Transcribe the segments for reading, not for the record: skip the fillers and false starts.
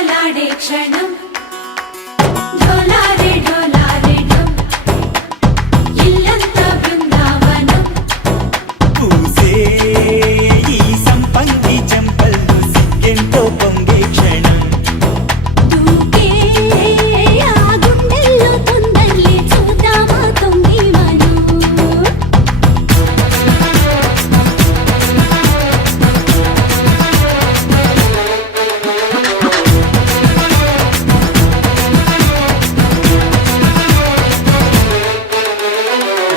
కోలాటలాడే క్షణం ఢోలారే ఢోలారే ఢం ఇల్లంతా బృందావనం పూసే ఈ సంపంగి చెంపల్లో సిగ్గెంతో పొంగే క్షణం దూకే ఆ గుండెల్లో తొందరలే చూద్దామా తొంగి మనం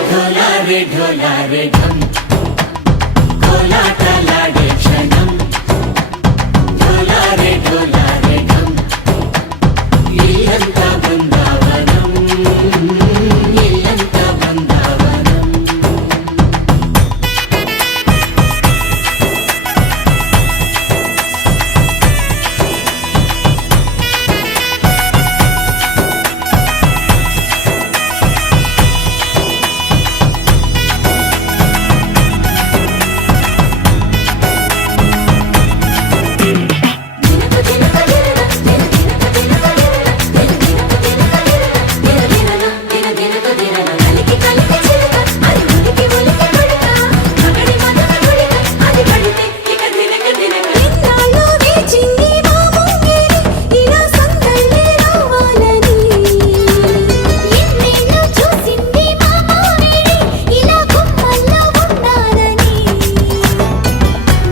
ఢోలారే ఢోలారే ఢం కోలాటలాడే క్షణం ఢోలారే ఢోలారే ఢం ఇల్లంతా బృందావనం ఇల్లంతా బృందావనం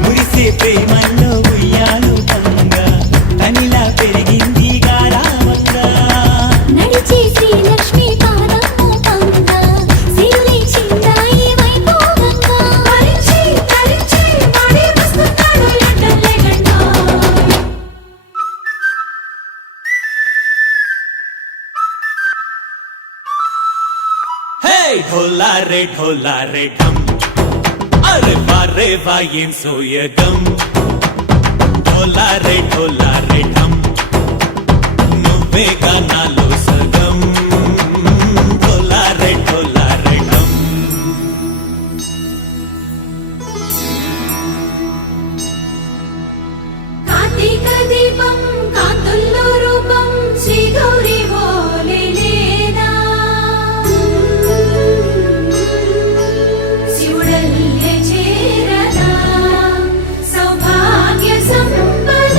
మురిసే ప్రేమల్లో ఉయ్యాలు పంగా తనిలా పెరిగింది గారావంగా నడిచే శ్రీలక్ష్మి పాదము పంగా సిరులే చిందాయి వైభోగంగా తరించి తరించి వాడే వస్తున్నాడు లండన్లే గంటో హే ఢోలారే ఢోలారే ఢం అరే వారే వాయేం సోయగం ఢోలారే ఢోలారే ఢం నువ్వే గానాలో సగం ఢోలారే ఢోలారే ఢం కార్తీక దీపం కాంతుల్లో రూపం శ్రీ గౌరీ ఓలేనా శివుడల్లే చేరదా సౌభాగ్య సంపద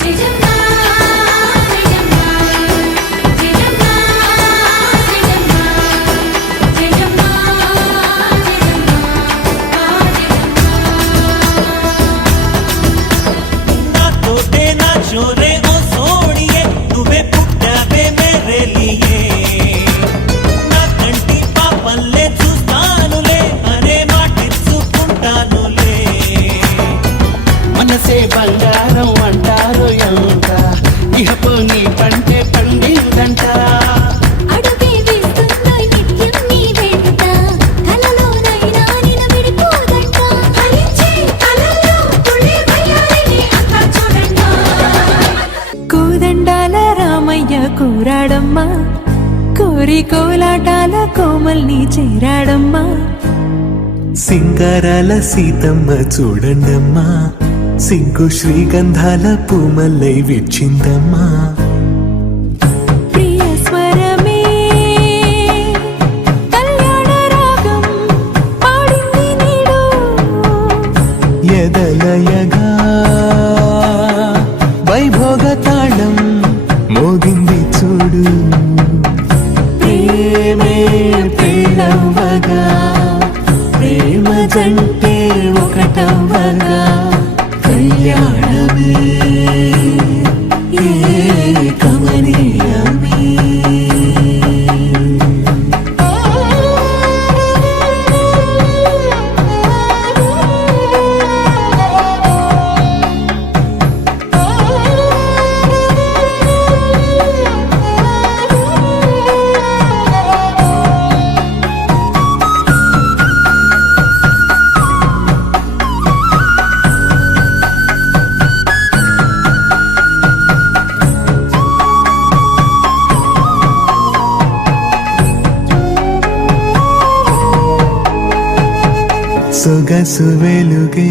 జయజమ్మా జయజమ్మా జయజమ్మా జయజమ్మా జయజమ్మా నా తోటే నా చోరే ఓ సోడియే నువ్వే పుట్టావే మేరే లియే నా కంటి పాపల్లే చూస్తానులే అనే మాటిచ్చుకుంటానులే మనసే బంగారం అంటారు ఎంత ఇహపు నీ పంటే పండిందంట అడుగే వేస్తుందో నిత్యం నీ వెంట కలలోనైనా నిన్ను విడిపోదంట ఫలించే కలల్లో తుళ్ళే వయ్యారిని అంతా చూడండి కోదండాల రామయ్య కూరాడమ్మా కోరి కోలాటాల కోమల్ని చేరాడమ్మా సింగారాల సీతమ్మ చూడండమ్మా సిగ్గు శ్రీగంధాల పూమల్లై విచ్చిందమ్మా ప్రియ స్వరమే కళ్యాణ రాగం పాడింది నీడు ఎదలయగా వైభోగ తాళం మోగింది చూడు ప్రేమే పెళ్ళవ్వగా ప్రేమ జంటే ఒకటవ్వగా కళ్యాణమే కమనీయమే సొగసు వెలుగే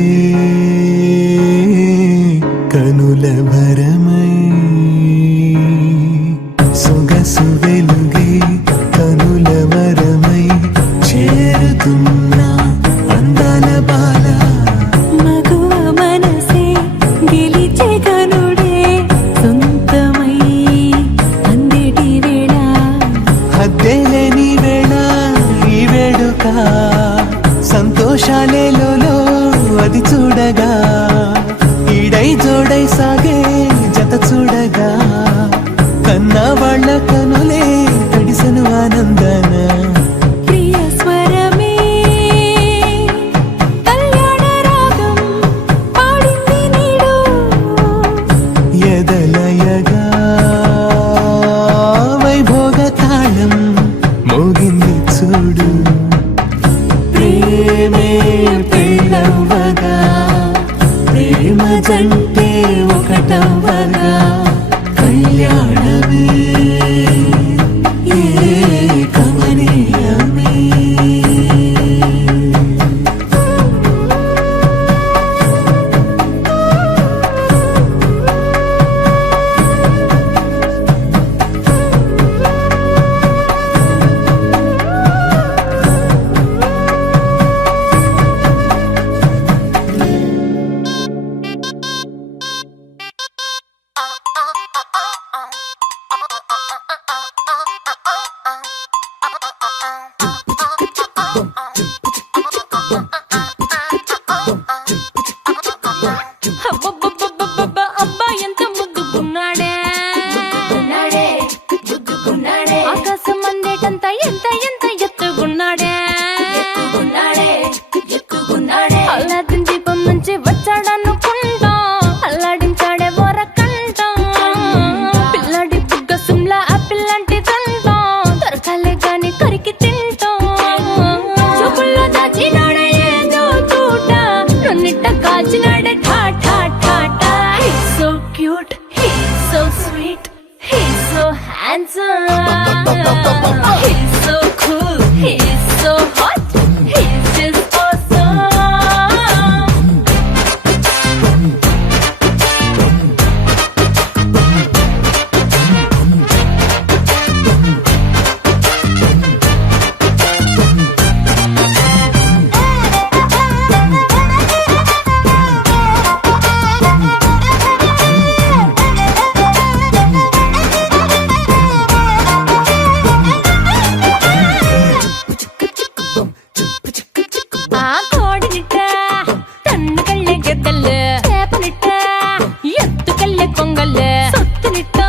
కనుల భరమై సొగసు వెలుగే కనుల వరమై చేరుతున్నా అందాల బాల మగువ మనసే గెలిచే గనుడే సొంతమై అందేటి వేళ హద్దేలేని వేళ ఈ వేడుక సంతోషాలేలో అది చూడగా ఈడై జోడై సాగే జత చూడగా కన్నా వాళ్ళ కనులే తడిసెను ఆనందన ప్రియ స్వరమే కళ్యాణ రాగం పాడింది నీడు ఎదలయగా వైభోగ తాళం మోగింది చూడు ప్రేమే పెళ్ళవ్వగా ప్రేమ జంటే ఒకటవ్వగా కళ్యాణమే ఏ కమనీయమే అబ్బబ్బబ్బబ్బబ్బ, అబ్బా ఎంత ముద్దుకున్నాడే ఆకాశం అందేటంత ఎంత ఎంత ఎత్తుకున్నాడే అల్లాదిన్ దీపం నుంచి వచ్చాడనుకుంటా అల్లాడించాడే వరకంట పిల్లాడి బుగ్గ సుమ్లా ఆ పిల్లంటి తంటా దొరకాలే గాని కరికి తింటా చూపుల్లో దాచినాడే ఏదో తూట నన్నిట్ట కాచినాడే ఠా ఠా ఠా ఠా He's so cute, he's so sweet, he's so handsome, he's so cool, he's so hot, he's just awesome. ఆ కోడినిట్ట తన్ను కళ్ళే గెద్దలు చేపనిట్ట ఎత్తు కళ్ళే కొంగలు సొత్తునిట్ట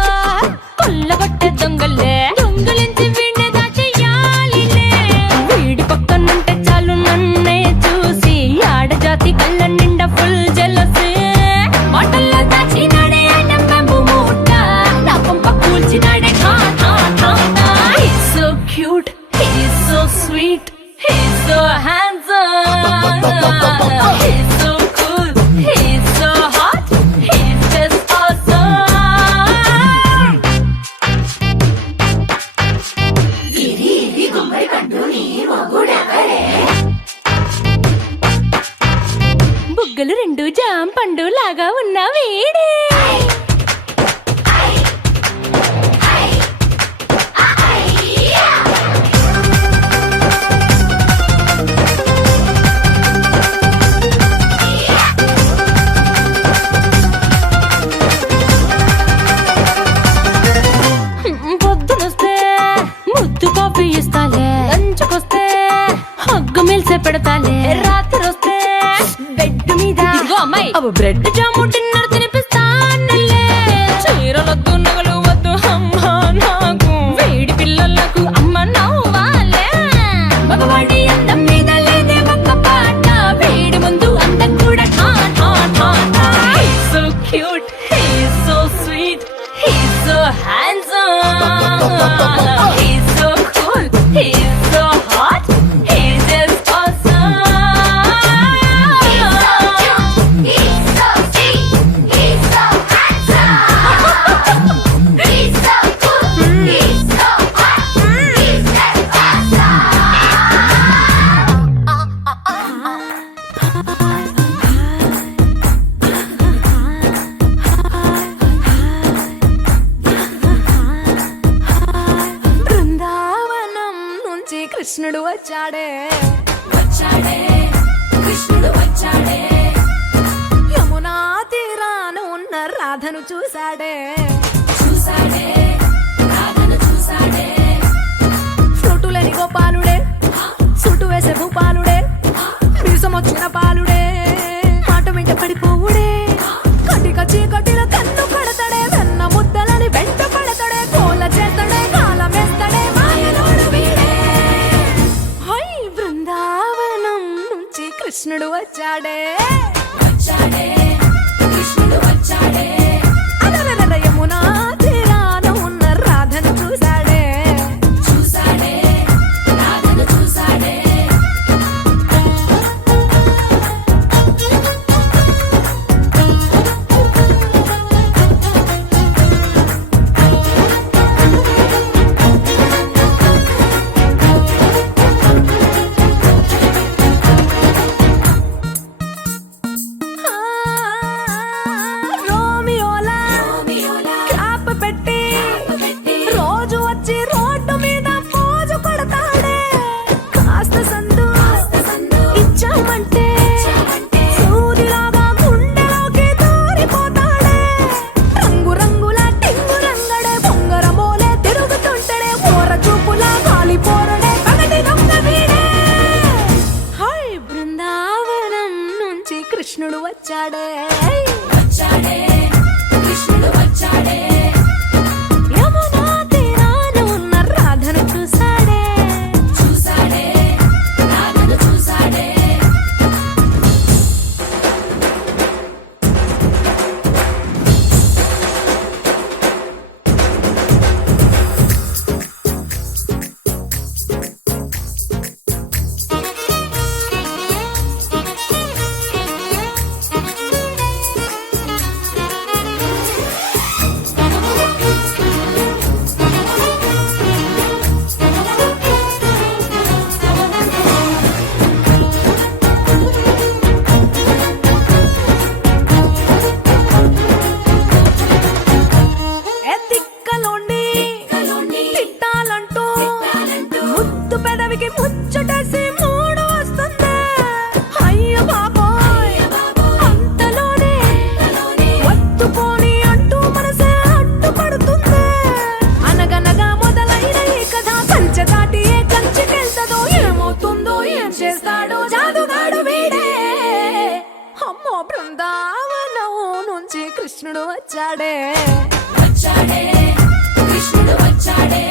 కొల్లగొట్టే దొంగలే దొంగలించి వీణ్ణి దాచేయాలిలే వీడి పక్కనుంటే చాలు నన్నే చూసి ఆడజాతి కళ్ళ నిండా ఫుల్ జలసి మాటల్లో దాచినాడే ఐటమ్ బాంబు మూట నా కొంప కూల్చినాడే ఠా ఠా ఠా ఠా He's so cute, he's so sweet, he's so handsome, he's so cool, he's so hot, he's just awesome. బుగ్గలు రెండు జాం పండు లాగా ఉన్న వీడే పొద్దునొస్తే ముద్దు కాఫీ ఇస్తాలే లంచ్కొస్తే హగ్గు మిల్సే పెడతాలే రాత్రి వస్తే బెడ్ మీద ఇదిగో అమ్మాయి అవి బ్రెడ్ జాము డిన్నర్ తినిపిస్తానులే చీరలొద్దు నగలు వద్దు అమ్మా నాకు వేడి పిల్లలకు అమ్మ నవ్వాలే మగవాడి అందం మీద లేదే ఒక్క పాట వేడి ముందు అందం కూడా ఠా ఠా ఠా ఠా He's so cute, he's so sweet, he's so handsome, he's so cool, he's so hot, he's just awesome. He's so cute, he's so sweet, వచ్చాడే వచ్చాడే కృష్ణుడు వచ్చాడే యమునా తీరాన ఉన్న రాధను చూసాడే చూసాడే రాధను చూసాడే ఫ్లూటులేని గోపాలుడే సుట్టు వేసే భూపాలుడే మీసమొచ్చిన పాలుడే మాట వెంట పడిపోవుడే కటిక చీకటిలో కన్ను పడతాడే వెన్న ముద్దలని వెంట పడతాడే కోల చేతడే కాలమేస్తాడే మాయలోడు వీడే హై బృందావనం నుంచి కృష్ణుడు వచ్చాడే వచ్చాడే కృష్ణుడు వచ్చాడే అలరల యమునా తీరాన ఉన్న రాధను చూసాడే చూసాడే రాధను చూసాడే రోమియోలా క్యాప్ పెట్టి రోజు వచ్చి రోడ్డు మీద పోజు కొడతాడే కాస్త సందు ఇచ్చామంటే సూదిలాగా గుండెలోకి దూరిపోతాడే రంగు రంగుల టింగు రంగడే బొంగరమోలే తిరుగుతుంటాడే ఓర చూపులా గాలి పోరడే పగటి దొంగ వీడే హై బృందావనం నుంచి కృష్ణుడు వచ్చాడే వచ్చాడే కృష్ణుడు వచ్చాడే యమునా తీరాన ఉన్న రాధను చూసాడే చూసాడే రాధను చూసాడే ఎత్తిక్కలోండి తిట్టాలంటూ ముద్దు పెదవికి ముచ్చటేసి మూడు వస్తుంది అయ్య బాబోయ్ అంతలోనే వత్తుకోని అంటూ మనసే అడ్డుపడుతుంది అనగనగా మొదలైన ఈ కథ కంచె దాటి ఏ కంచికెళ్తదో ఏమవుతుందో ఏం చేస్తాడో జాదుగాడు వీడే అమ్మో బృందావనం నుంచి కృష్ణుడు వచ్చాడే వచ్చాడే కృష్ణుడు వచ్చాడే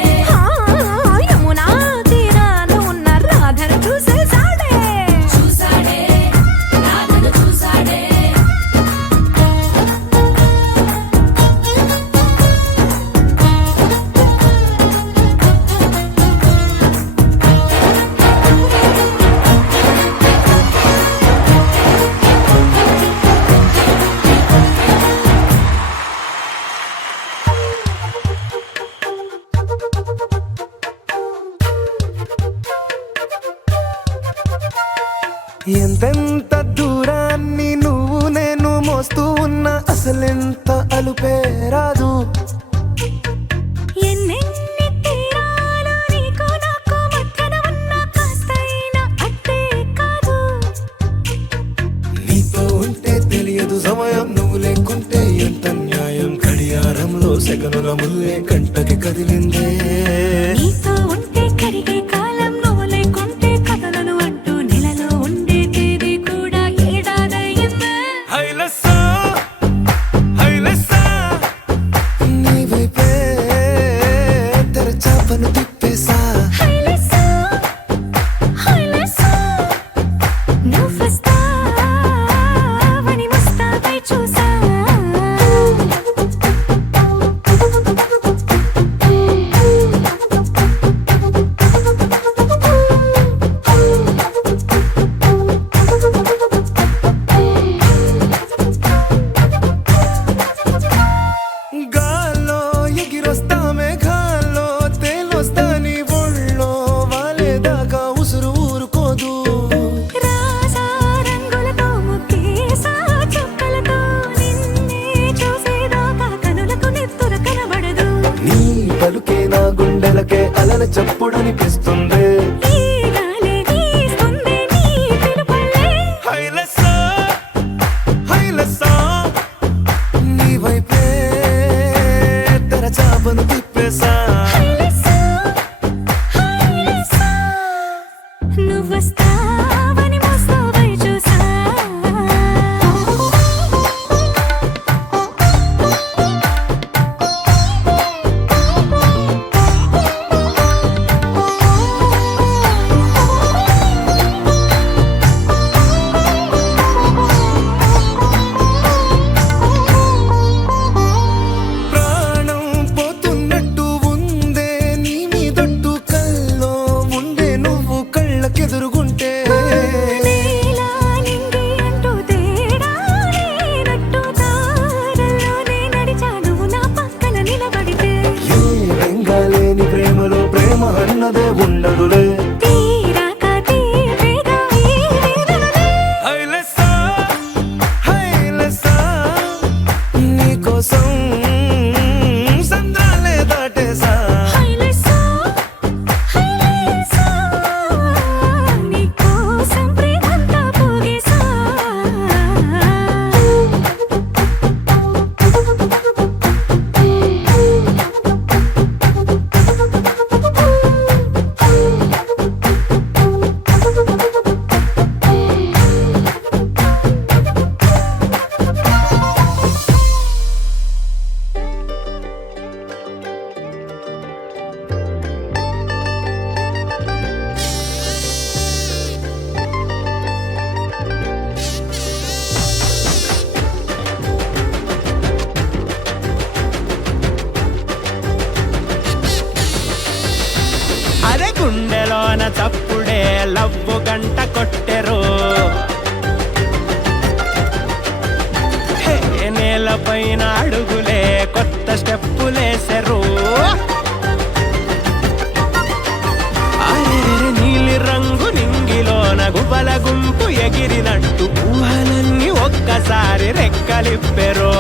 యమునా తీరాన ఉన్న రాధను చూసేసాడే చూసాడే రాధను చూసాడే ఎంతెంత దూరాన్ని నువ్వు నేను మోస్తూ ఉన్నా అసలెంత అలుపే రాదు ఎన్నెన్ని తీరాలు నీకు నాకు మధ్యన ఉన్న కాస్తైనా అట్టే కాదు నీతో ఉంటే తెలియదు సమయం నువ్వు లేకుంటే ఎంత న్యాయం గడియారంలో సెకనుల ముల్లే కంటకి కదిలిందే నీతో ఉంటే కరిగే కాలం నువ్వు లేకుంటే కథలను అంటూ నెలలో ఉండే తేదీ కూడా ఏడాదయ్యిందే హైలెస్సా హైలెస్సా నీ వైపే తెరచాపను తిప్పేసా హైలెస్సా హైలెస్సా నువ్వు వస్తావని ముస్తాబై చూసా గాల్లో ఎగిరొస్తా మేఘాల్లో తేలొస్తా నీ ఒళ్ళో వాలేదాకా ఉసురు ఊరుకోదు రాజా రంగులతో ముక్కేసా చుక్కలతో నిన్నే చూసేదాకా కనులకు నెత్తుర కనబడదు నీ పలుకే నా గుండెలకే అలల చప్పుడనిపిస్తుంది ఈ గాలి చాపను తిప్పేసా హైలెస్సా, హైలెస్సా. నువ్వొస్తావని మోస్తావై చూసా. ప్రాణం పోతున్నట్టు ఉందే నీ మీదొట్టు కల్లో ఉండే నువ్వు కళ్ళకెదురుగుంటే నీలా నింగి అంటూ తేడా లేనట్టు దారుల్లోనే నడిచా నువ్వు నా పక్కన నిలబడితే. ఏ బెంగాలేని ప్రేమలో ప్రేమ అన్నదే ఉండదులే తీరాక తీపిగా ఈ వేదనలే. హైలెస్సా హైలెస్సా నీకోసం సంద్రాలే దాటేసా హైలెస్సా, హైలెస్సా. నీకోసం ప్రేమంతా పోగేసా. అరే గుండెలోన చప్పుడే లవ్వు గంట కొట్టెరు హే, నేలపైన అడుగులే కొత్త స్టెప్పులేసెరు అరే నీలి రంగు నింగిలోన గుబల గుంపు ఎగిరినట్టు ఊహలన్నీ ఒక్కసారి రెక్కలిప్పెరు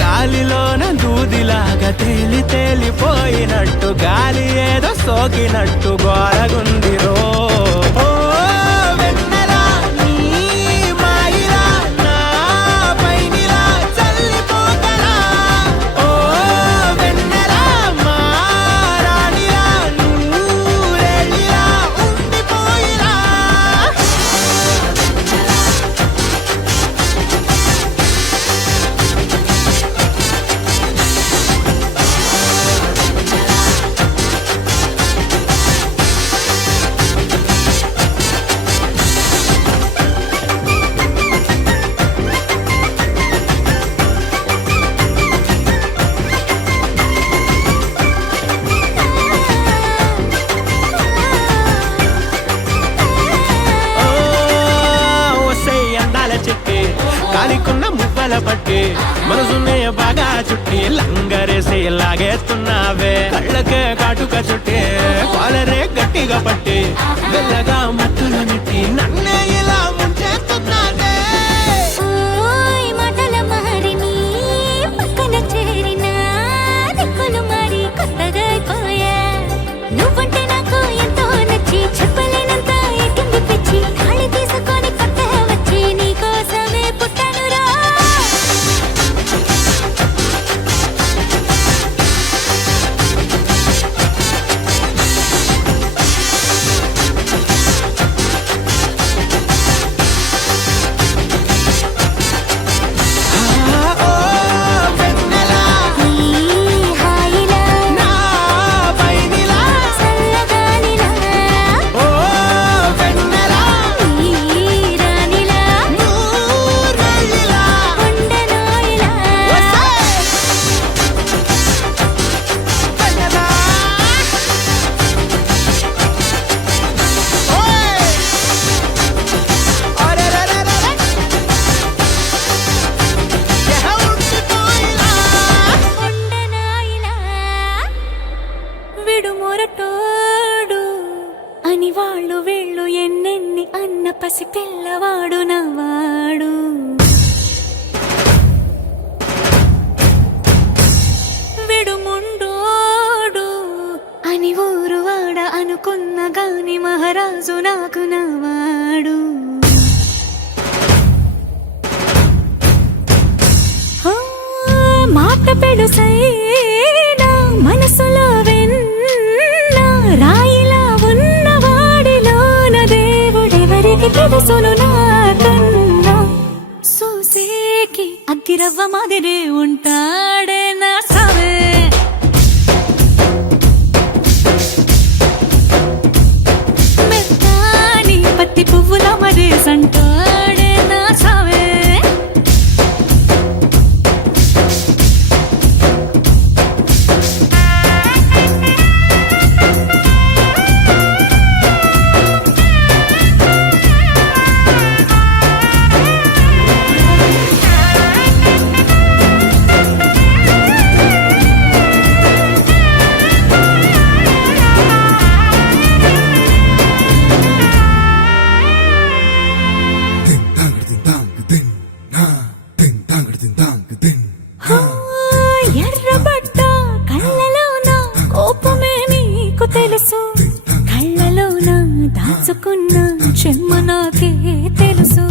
గాలిలోన దూదిలాగా తేలి తేలిపోయినట్టు గాలి ఏదో సోకినట్టు గోరగుందిరో ఓ వెన్నెలా నీ మాయిలా నా పైనిలా చల్లిపోకరా ఓ వెన్నెలా మా రాణిలా నువ్వెళ్ళిలా ఉండిపోయిరా కాలికున్న మువ్వల పట్టి మనసునే బాగా చుట్టి లంగరేసి లాగేస్తున్నావే కళ్ళకే కాటుక చుట్టి కాలరే గట్టిగా పట్టి వెళ్ళగా మత్తుల నెట్టి నన్నే ఇలా ముంచేస్తున్నానే ఓయ్ మాటల మారిని పక్కన చేరిన దిక్కులు మారి కొత్తగా అయిపోయా. నువ్వంటే నాకు ఎంతో నచ్చి చెప్పలేనంత ఎక్కింది పిచ్చి. గాలి తీసుకొని కొత్తగా వచ్చి నీకోసమే పుట్టానురా. ఓ వెన్నెలా ఈ హాయిలా నా పైనిలా చల్లగాలిలా ఓ వెన్నెలా ఈ రాణిలా నూరెళ్ళిలా ఉండనోయిలా. వెన్నెలా ఓయ్ అరెరెరెరె యహ ఉండిపోయిలా ఉండనాయిలా విడుమొరటోడు అని వాళ్ళు వీళ్ళు ఎన్నెన్ని అన్న పసి పిల్లవాడు నవ్వాడు. విడుముండోడు అని ఊరు వాడ అనుకున్న గాని మహారాజు నాకు నవ్వాడు. మాట పెడుసైనా అక్కిరవ్వ మాదిరే ఉంటాడే నా సావే మెత్తాని పత్తి పువ్వుల మరే సంటాడే నా సావే ఎర్రబడ్డ కళ్ళలోన కోపమే నీకు తెలుసు కళ్ళలోన దాచుకున్న చెమ్మ నాకే తెలుసు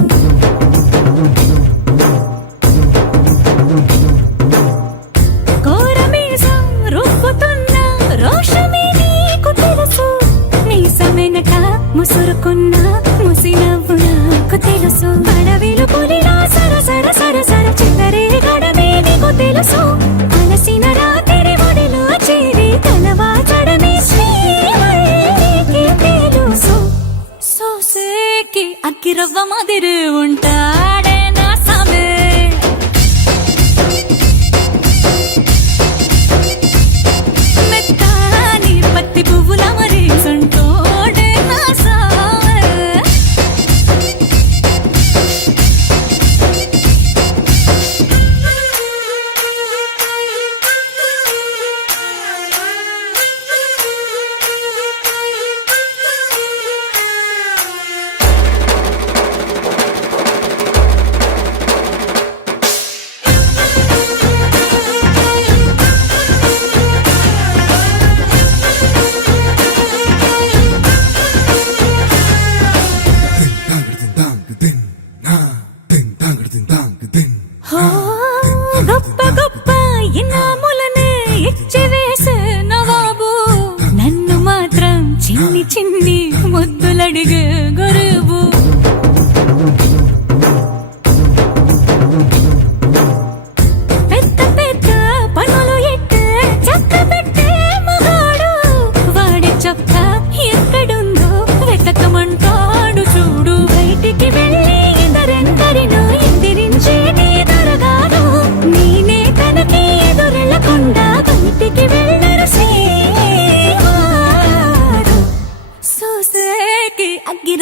కోరమీసం రుబ్బుతున్న రోషమే నీకు తెలుసు మీసమెనక ముసురుకున్న ముసినవ్వు నాకు తెలుసు అడవిలు పులిలా సర సర సర సర చివరి గడమే నీకు తెలుసు అలసిన రాత్రి ఒడిలో చేరి తలవాచడమే శ్రీవల్లికి తెలుసు సోసేకి అక్కిరవ్వ మాదిరి ఉంటాడే నా సామే మెత్తాని పత్తి పువ్వుల మరి సంటోడే నా సామే గొప్ప గొప్ప ఇనాములనే ఇచ్చివేసే నవాబు నన్ను మాత్రం చిన్ని చిన్ని ముద్దులడిగే గురువు పెద్ద పెద్ద పనులు ఎట్టే చక్క పెట్టే మగాడు వాడి చొక్క ఎక్కడుందో వెతకమంటాడు చూడు బయటికి వెళ్ళి ఇద్దరెందరినో ఎదిరించేది దొరగాడు నేనే తనకి ఎదురెళ్ళకుండా బయటికి వెళ్ళరు శ్రీవారు సోసేకి అగ్గి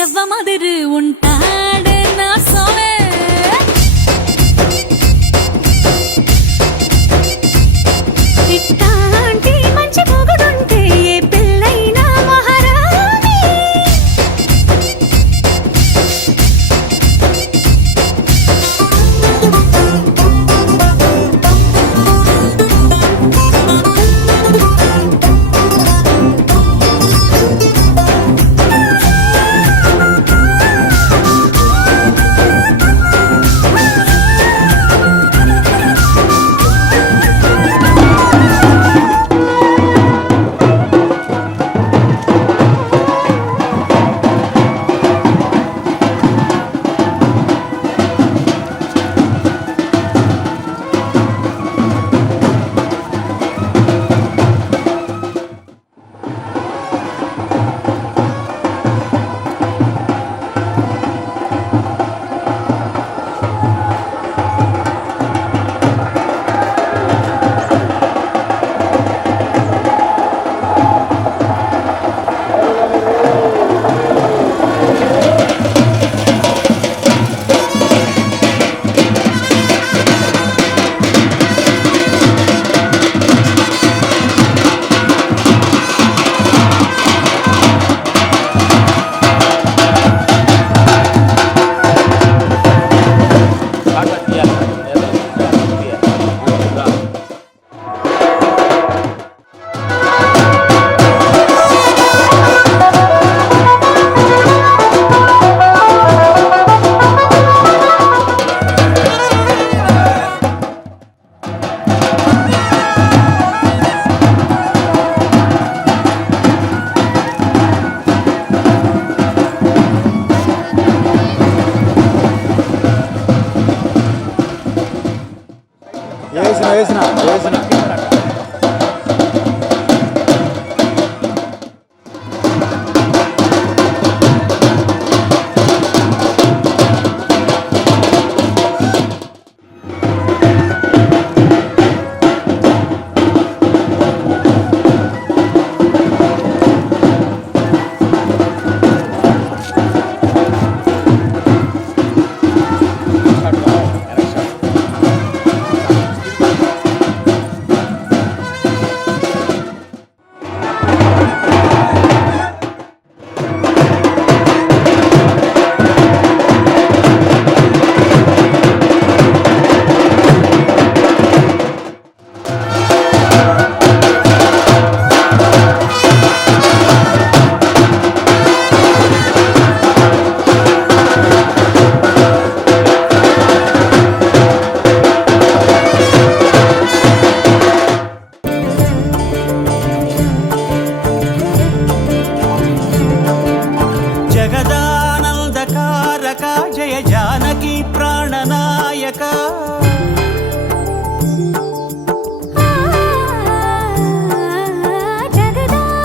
జగదానందకారక జయ జానకి ప్రాణనాయక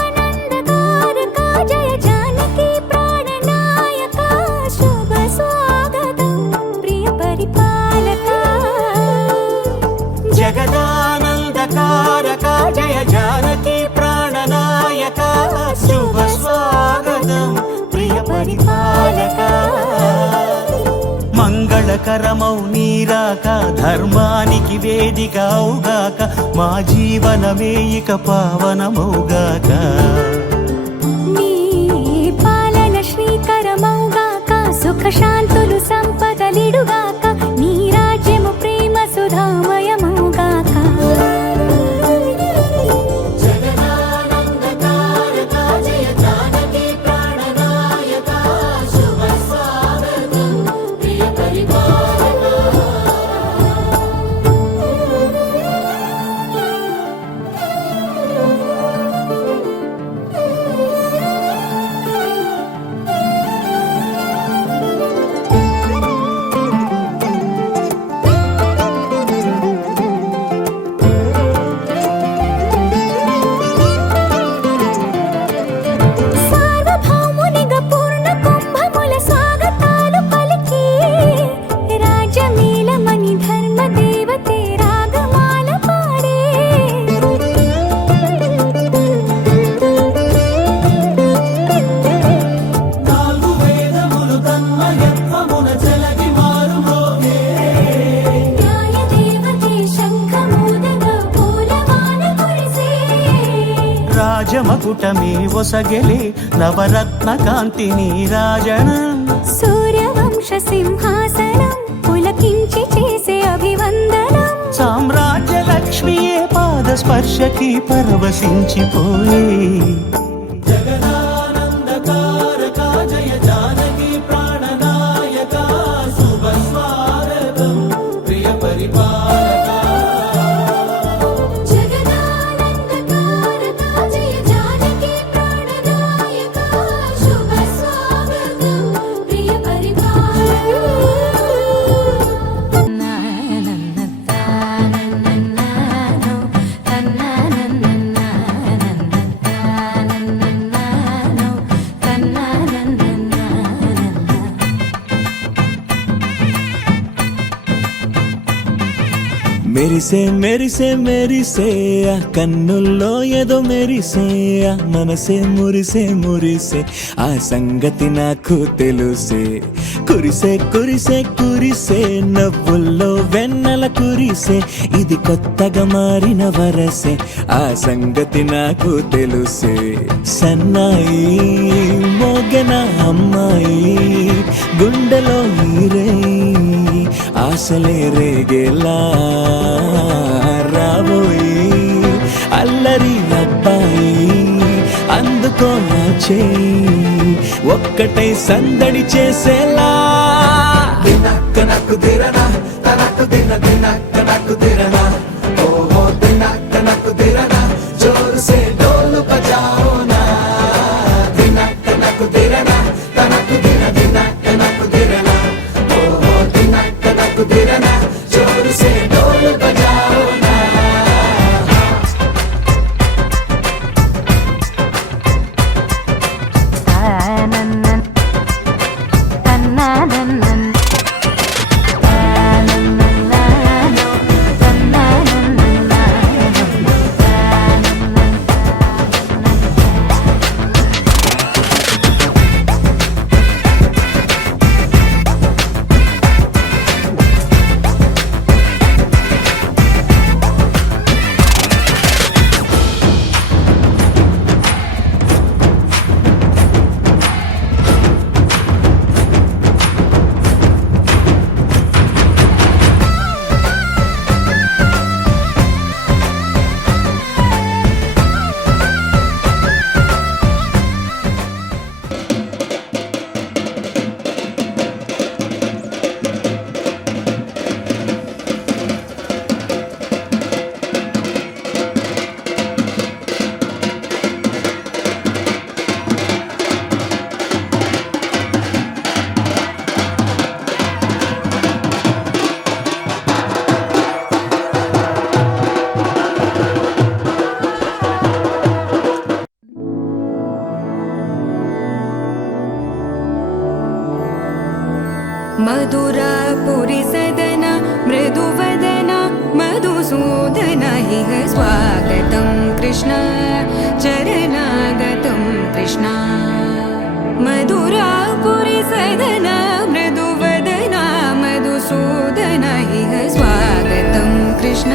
జగదానందకారక జయ జానకి ప్రాణనాయక శుభ స్వాగతం ప్రియ పరిపాలక జగదానందకారక జయ జానకి ప్రాణనాయక శుభ స్వాగతం ప్రియ పరిపాలక మంగళకరమౌ నీరాక ధర్మానికి వేదిక అవుగాక మా జీవనమే ఇక పావనమౌగాక నీ పాలన శ్రీకరమౌగాక సుఖ శాంతులు సంపదలిడుగాక నీ రాజ్యము ప్రేమ సుధామయమౌగాక సార్వభౌమునిగా పూర్ణ కుంభముల స్వాగతాలు పలికి రాజమేళమణి ధర్మ దేవతే రాగమాల పాడే నాలుగు వేదములు తన్మయత్వమున చెలగి మారుమోగే న్యాయ దేవతే శంఖమూదగా పూలవాన కురిసే రాజమకుటమే ఒసగెలే నవరత్న కాంతి నీరాజనం సూర్యవంశ సింహాసనం పులకించి చేసే అభివందనం సామ్రాజ్య లక్ష్మియే పాద స్పర్శకి పరవశించిపోయే జగదానందకారక జయ జానకి ప్రాణనాయక శుభ స్వాగతం ప్రియ పరిపాలక జగదానందకారక జయ జానకి ప్రాణనాయక శుభ స్వాగతం ప్రియ మెరిసే మెరిసే మెరిసే ఆ కన్నుల్లో ఏదో మెరిసే ఆ మనసే మురిసే మురిసే ఆ సంగతి నాకు తెలుసే కురిసే కురిసే కురిసే నవ్వుల్లో వెన్నెల కురిసే ఇది కొత్తగా మారిన వరసే ఆ సంగతి నాకు తెలుసే సన్నాయి మోగన అమ్మాయి గుండెలో ఈరే ఆశలే రేగేలా రాబోయి అల్లరి అబ్బాయి అందుకో నా చేయి ఒక్కటై సందడి చేసేలా దినక్క నక్కు దిరనా తనకు దిన దినక్క నక్కు దిరనా ఓహో దినక్క నక్కు దిరనా జోరు సే డోలు బజాओ నా దినక్క నక్కు దిరనా తనకు దిన దినక్క నక్కు దిరనా ఓహో దినక్క నక్కు దిరనా జోరు సే డోలు బజాओ నా మధురాపురి సదన మృదువదన మధుసూదన ఇహ స్వాగతం కృష్ణ చరణాగతం కృష్ణ మధురాపురి సదన మృదువదన మధుసూదన ఇహ స్వాగతం కృష్ణ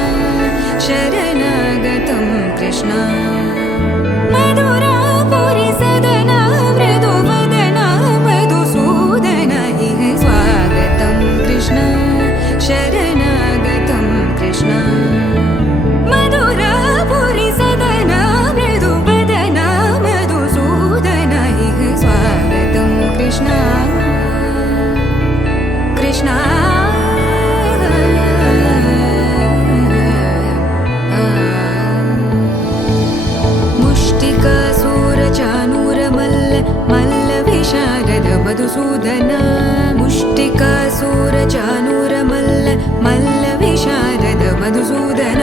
శరణాగతం కృష్ణ మధురాపురి సదన మృదువదన మధుసూదన ఇహ స్వాగతం కృష్ణ శరణాగతం కృష్ణ మధురాపురి సదన మృదువదన మధుసూదన ఇహ స్వాగతం కృష్ణ కృష్ణ ముష్టికాసూరచానూరమల్ల మల్ల విశారద మధుసూదన ముష్టికాసూరచానూరమల్ల మల్ల విశారద మధుసూదన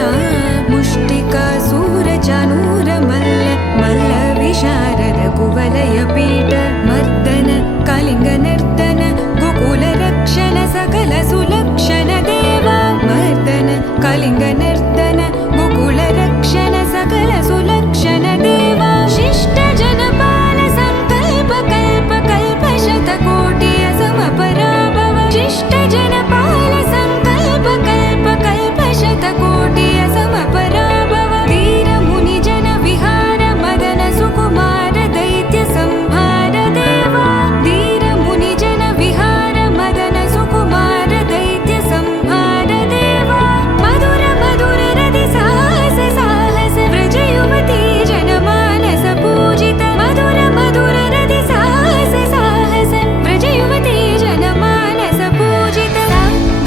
ముష్టికాసూరచానూరమల్ల మల్ల విశారద కువలయ పీఠ మర్దన కళింగ నర్దన గోకుల రక్షణ సకల సులక్షణ దేవా మర్దన కళింగ నర్దన గోకుల రక్షణ సకల సులక్షణ దేవా శిష్ట జనపాల సంకల్ప కల్ప కల్ప శతకోటి అసమ పరాభవ శిష్ట జనపాల సంకల్ప కల్ప కల్ప శతకోటి అసమ పరాభవ వీర ముని జన విహార మదన సుకుమార దైత్య సంహార దేవా వీర ముని జన విహార మదన సుకుమార దైత్య సంహార దేవా మధుర మధుర రతి సాహస సాహస వ్రజ యువతి జనమానస పూజిత మధుర మధుర రతి సాహస సాహస వ్రజ యువతి జనమానస పూజిత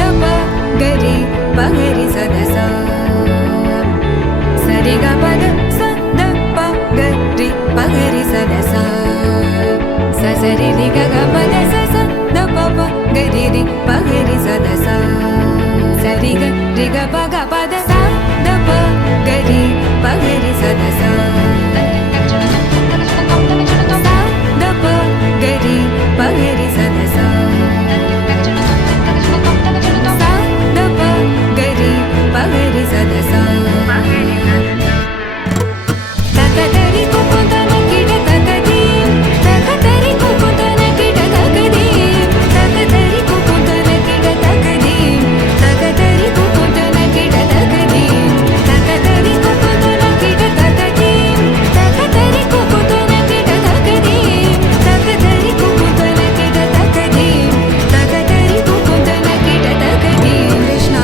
దప గరి పగరి సదస సరిగ పద సదప గరి పగరి సదస ససరి రి గగ పద సస దప గరి రి పగరి సదస సరిగ రిగ పగ పద స దప గరి పగరి సదస దప గరి పగరి సదస దప గరి పగరి సదస తకదరి కుకుందన కిడ తకదీం తకదరి కుకుందన కిడ తకదీం తకదరి కుకుందన కిడ తకదీం తకదరి కుకుందన కిడ తకదీం తకదరి కుకుందన కిడ తకదీం తకదరి కుకుందన కిడ తకదీం తకదరి కుకుందన కిడ తకదీం తకదరి కుకుందన కిడ తకదీం కృష్ణ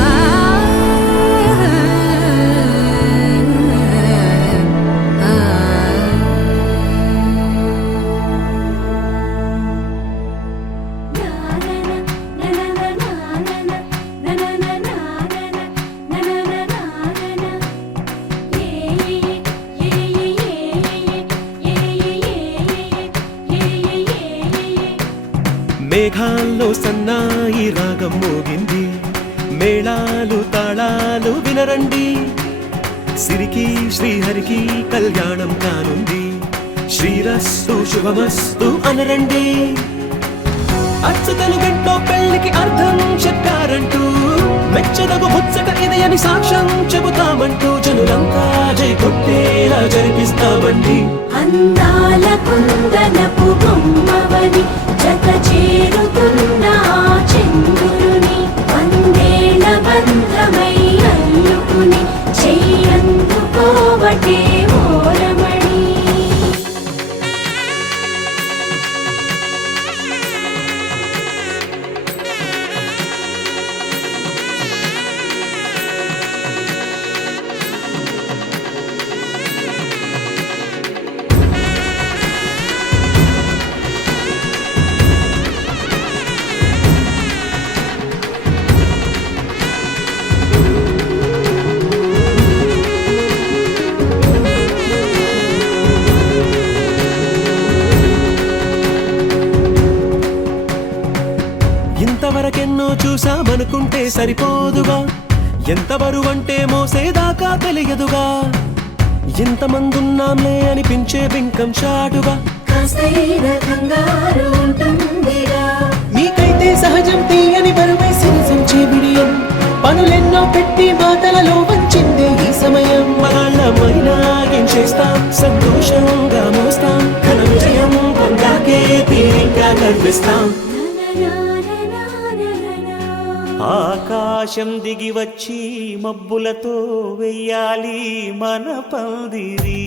మేఘాల్లో సన్నాయి రాగం మోగింది మేళాలు తాళాలు వినరండి సిరికి శ్రీహరికి కళ్యాణం కానుంది శ్రీరస్తు శుభమస్తు అనరండి అచ్చతలు గంటో పెళ్లికి అర్థం చెప్పారంటూ మెచ్చదగు ముచ్చట ఇది అని సాక్ష్యం చెబుతామంటూ జనులంతా జై కొట్టేలా జరిపిస్తామండి అందాల కుందనపు బొమ్మవని జత చేరుతున్న ఆ చంద్రుని వందేల బంధమై అల్లుకుని చెయ్యందుకోవటే ఓరమణి ఇంతవరకెన్నో చూసామనుకుంటే సరిపోదుగా ఎంత బరువంటే మోసేదాకా తెలియదుగా ఇంతమందున్నాంలే అనిపించే బింకం చాటుగా కాస్తైన కంగారు ఉంటుందిరా మీకైతే ప్రేమంటే సహజం తీయని బరువై సిరిసంచే బిడియం పనులెన్నో పెట్టి మాటలలో వంచిందే ఈ సమయం మగాళ్ళమైనా ఏం చేస్తాం సంతోషంగా మోస్తాం ఘన విజయం పొందాకే తీరిగ్గా కనిపిస్తాం ఆకాశం దిగి వచ్చి మబ్బులతో వెయ్యాలి మన పందిరి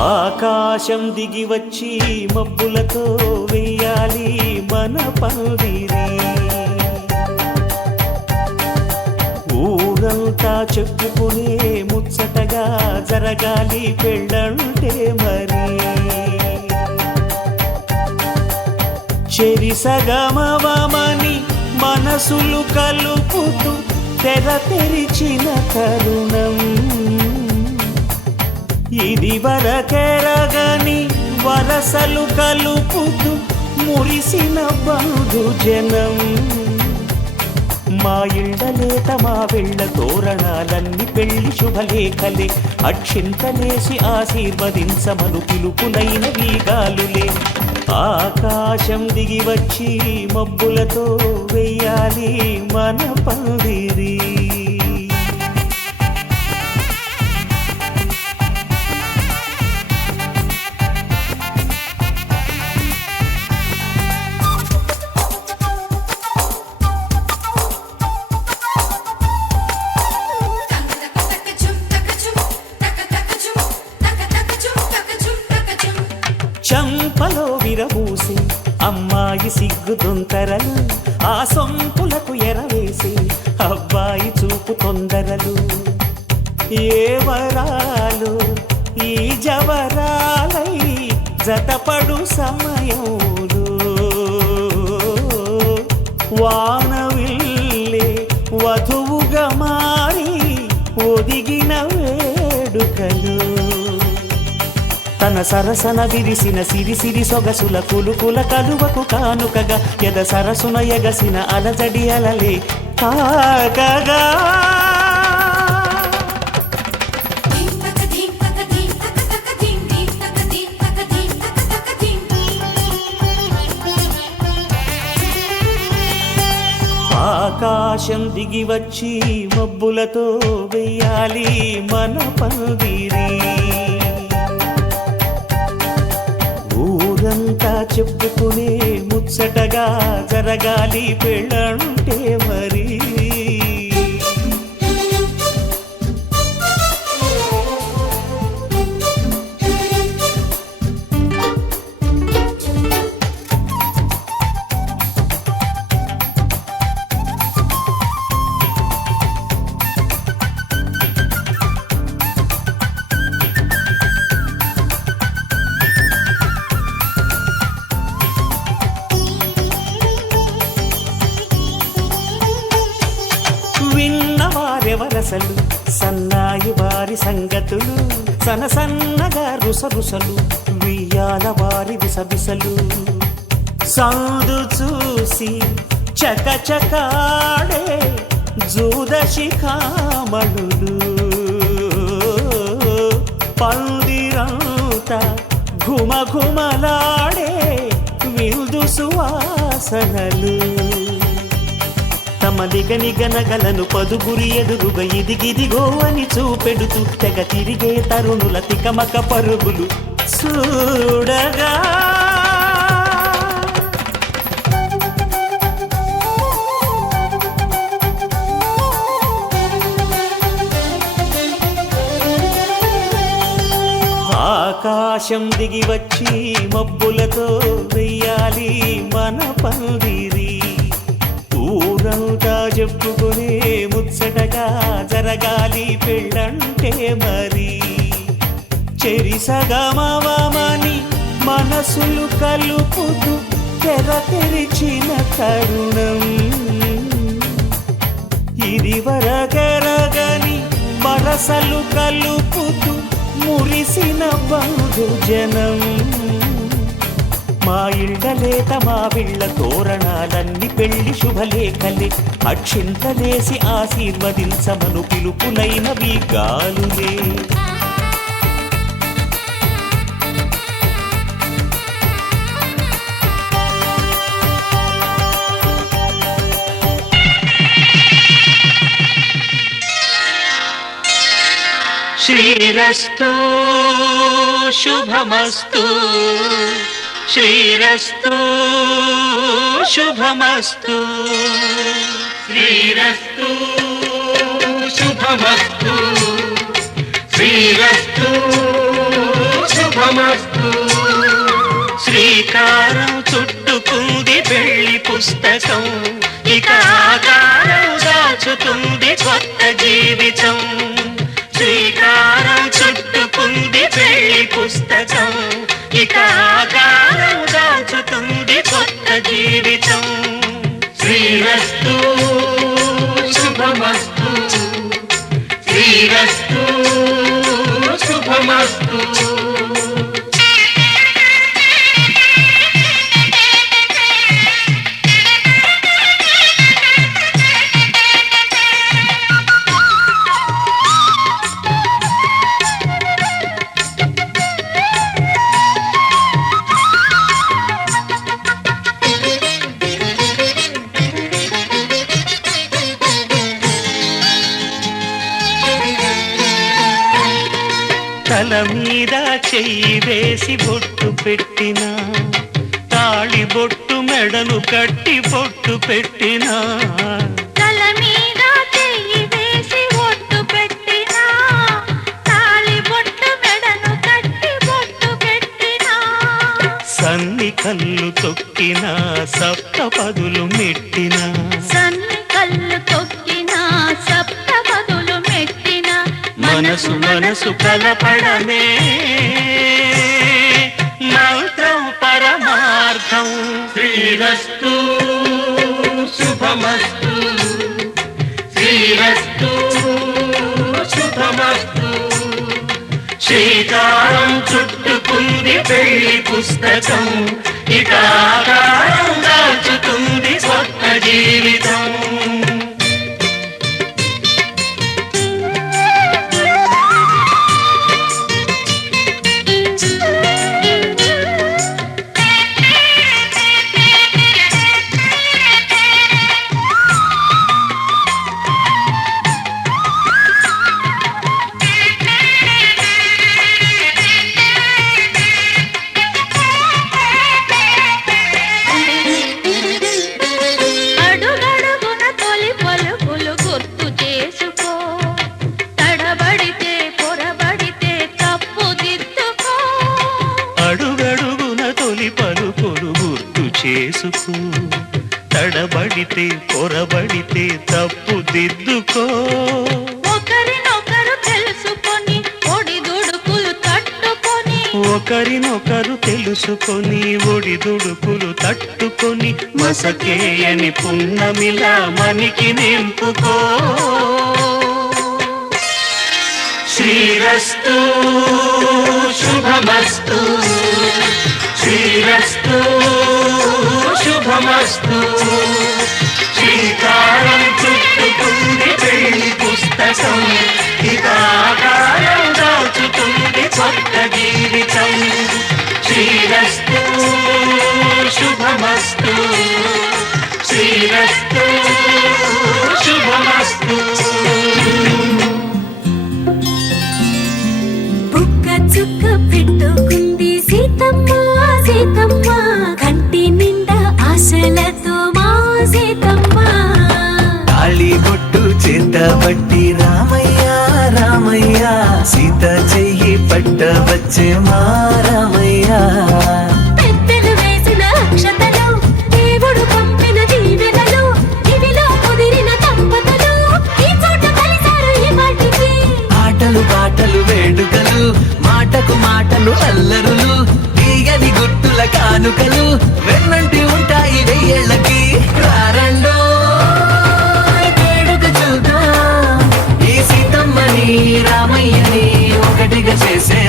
ఆకాశం దిగి వచ్చి మబ్బులతో వెయ్యాలి మన పందిరి ఊరంతా చెప్పుకునే ముచ్చటగా జరగాలి పెళ్ళంటే మరి చెరిసగమవమని మనసులు కలుపుతూ తెర తెరిచిన తరుణం ఇది వరకెరగని వరసలు కలుపుతూ మురిసిన బంధుజనం మా ఇళ్ళలేత మా వెళ్ళ తోరణాలన్నీ పెళ్లి శుభలేఖలే అక్షింతలేసి ఆశీర్వదించమను పిలుపులైన వీగాలులే ఆకాశం దిగి వచ్చి మబ్బులతో వెయ్యాలి మన పందిరి చంపలో విరబూసి అమ్మాయి సిగ్గుదొంతరలు ఆ సొంపులకు ఎరవేసి అబ్బాయి చూపు తొందరలు ఏ వరాలు ఈ జవరాలై జతపడు సమయంలో వానవిల్లే వధువుగా మారి ఒదిగిన వేడుకలు తన సరసన విరిసిన సిరిసిరి సొగసుల కులుకుల కలువకు కానుకగా ఎద సరసున ఎగసిన అలజడి అలలే తాకగా ఆకాశం దిగి వచ్చి మబ్బులతో వెయ్యాలి మన పందిరి ఊరంతా చెప్పుకునే ముచ్చటగా జరగాలి పెళ్ళంటే మరి విన్నవారెవరసలు సన్నాయి వారి సంగతులు సనసన్నగా రుసరుసలు వియ్యాల వారి విసవిసలు సాధు చూసి చకచకాడే జూదశిఖామణులు పందిరంతా ఘుమఘుమలాడే విందు సువాసనలు తమ నిగనిగనగలను పదుగురి ఎదురుగా ఇదిగిదిగో అని చూపెడుతూ తెగ తిరిగే తరుణుల తికమక పరుగులు చూడగా ఆకాశం దిగి వచ్చి మబ్బులతో వెయ్యాలి మన పందిరి ఊరంతా చెప్పుకునే ముచ్చటగా జరగాలి పెళ్ళంటే మరి చెరిసగమవమని మనసులు కలుపుతూ తెర తెరిచిన తరుణం ఇది వరకెరగని వరసలు కలుపుతూ మురిసిన బంధు జనం మా ఇళ్ళలేత మా విళ్ళ తోరణాలన్నీ పెళ్లి శుభలేఖలే అక్షింతలేసి ఆశీర్వదించమను పిలుపులైనవి గాలులే శ్రీరస్తు శుభమస్తు శ్రీరస్తు శుభమస్తు శ్రీరస్తు శుభమస్తు శ్రీరస్తు శుభమస్తు శ్రీకారం చుట్టుకుంది పెళ్లి పుస్తకం ఇక ఆకారం దాచుతుంది కొత్త జీవితం శ్రీకారం చుట్టుకుంది పెళ్లి పుస్తకం ఇక ఆకారం దాచుతుంది కొత్త జీవితం శ్రీరస్తు శుభమస్తు శ్రీరస్తు శుభమస్తు తల మీద చెయ్యి వేసి బొట్టు పెట్టినా తాళి బొట్టు మెడను కట్టి బొట్టు పెట్టినా తల మీద చెయ్యి వేసి బొట్టు పెట్టినా తాళి బొట్టు మెడను కట్టి బొట్టు పెట్టినా సన్ని కళ్ళు తొక్కినా సప్త పదులు మెట్టినా సన్ని కళ్ళు తొక్కినా సప్త పదులు మెట్టినా మనసు మనసు కలపడమే మంత్రం పరమార్థం శ్రీరస్తు శుభమస్తు శ్రీరస్తు శుభమస్తు శ్రీకారం చుట్టుకుంది పెళ్లి పుస్తకం ఇక ఆకారం దాచుతుంది కొత్త జీవితం చేసుకో తడబడితే పొరబడితే తప్పు దిద్దుకో ఒకరినొకరు తెలుసుకొని ఒడిదుడుకులు తట్టుకొని ఒకరినొకరు తెలుసుకొని ఒడిదుడుకులు తట్టుకొని మసకేయని పున్నమిలా మనికి నింపుకో శ్రీరస్తు శుభమస్తు శ్రీరస్తు శుభమస్తు శ్రీకారం చుట్టుకుంది పెళ్లి పుస్తకం ఇక ఆకారం దాచుతుంది కొత్త జీవితం శ్రీరస్తు శుభమస్తు శ్రీరస్తు శుభమస్తు చుక్క పెట్టుకుంది సీతమ్మ సీతమ్మ కంటి నిండా ఆశలతో మా సీతమ్మ తాళి బొట్టు చేత పట్టి రామయ్య రామయ్య సీత చెయ్యి పట్ట వచ్చే మా రామయ్య పెద్దలు వేసిన అక్షతలు దేవుడు పంపిన దీవెనలు ఇవిలో కుదిరిన దంపతులు ఈ చోట కలిసారు ఈ మాటికి ఆటలు పాటలు వేడుకలు మాటకు మాటలు అల్లరులు తీయని గుట్టుల కానుకలు వెన్నంటి ఉంటాయి వెయ్యేళ్ళకి రారండో వేడుక చూద్దాం ఈ సీతమ్మని రామయ్యని ఒకటిగా చేసే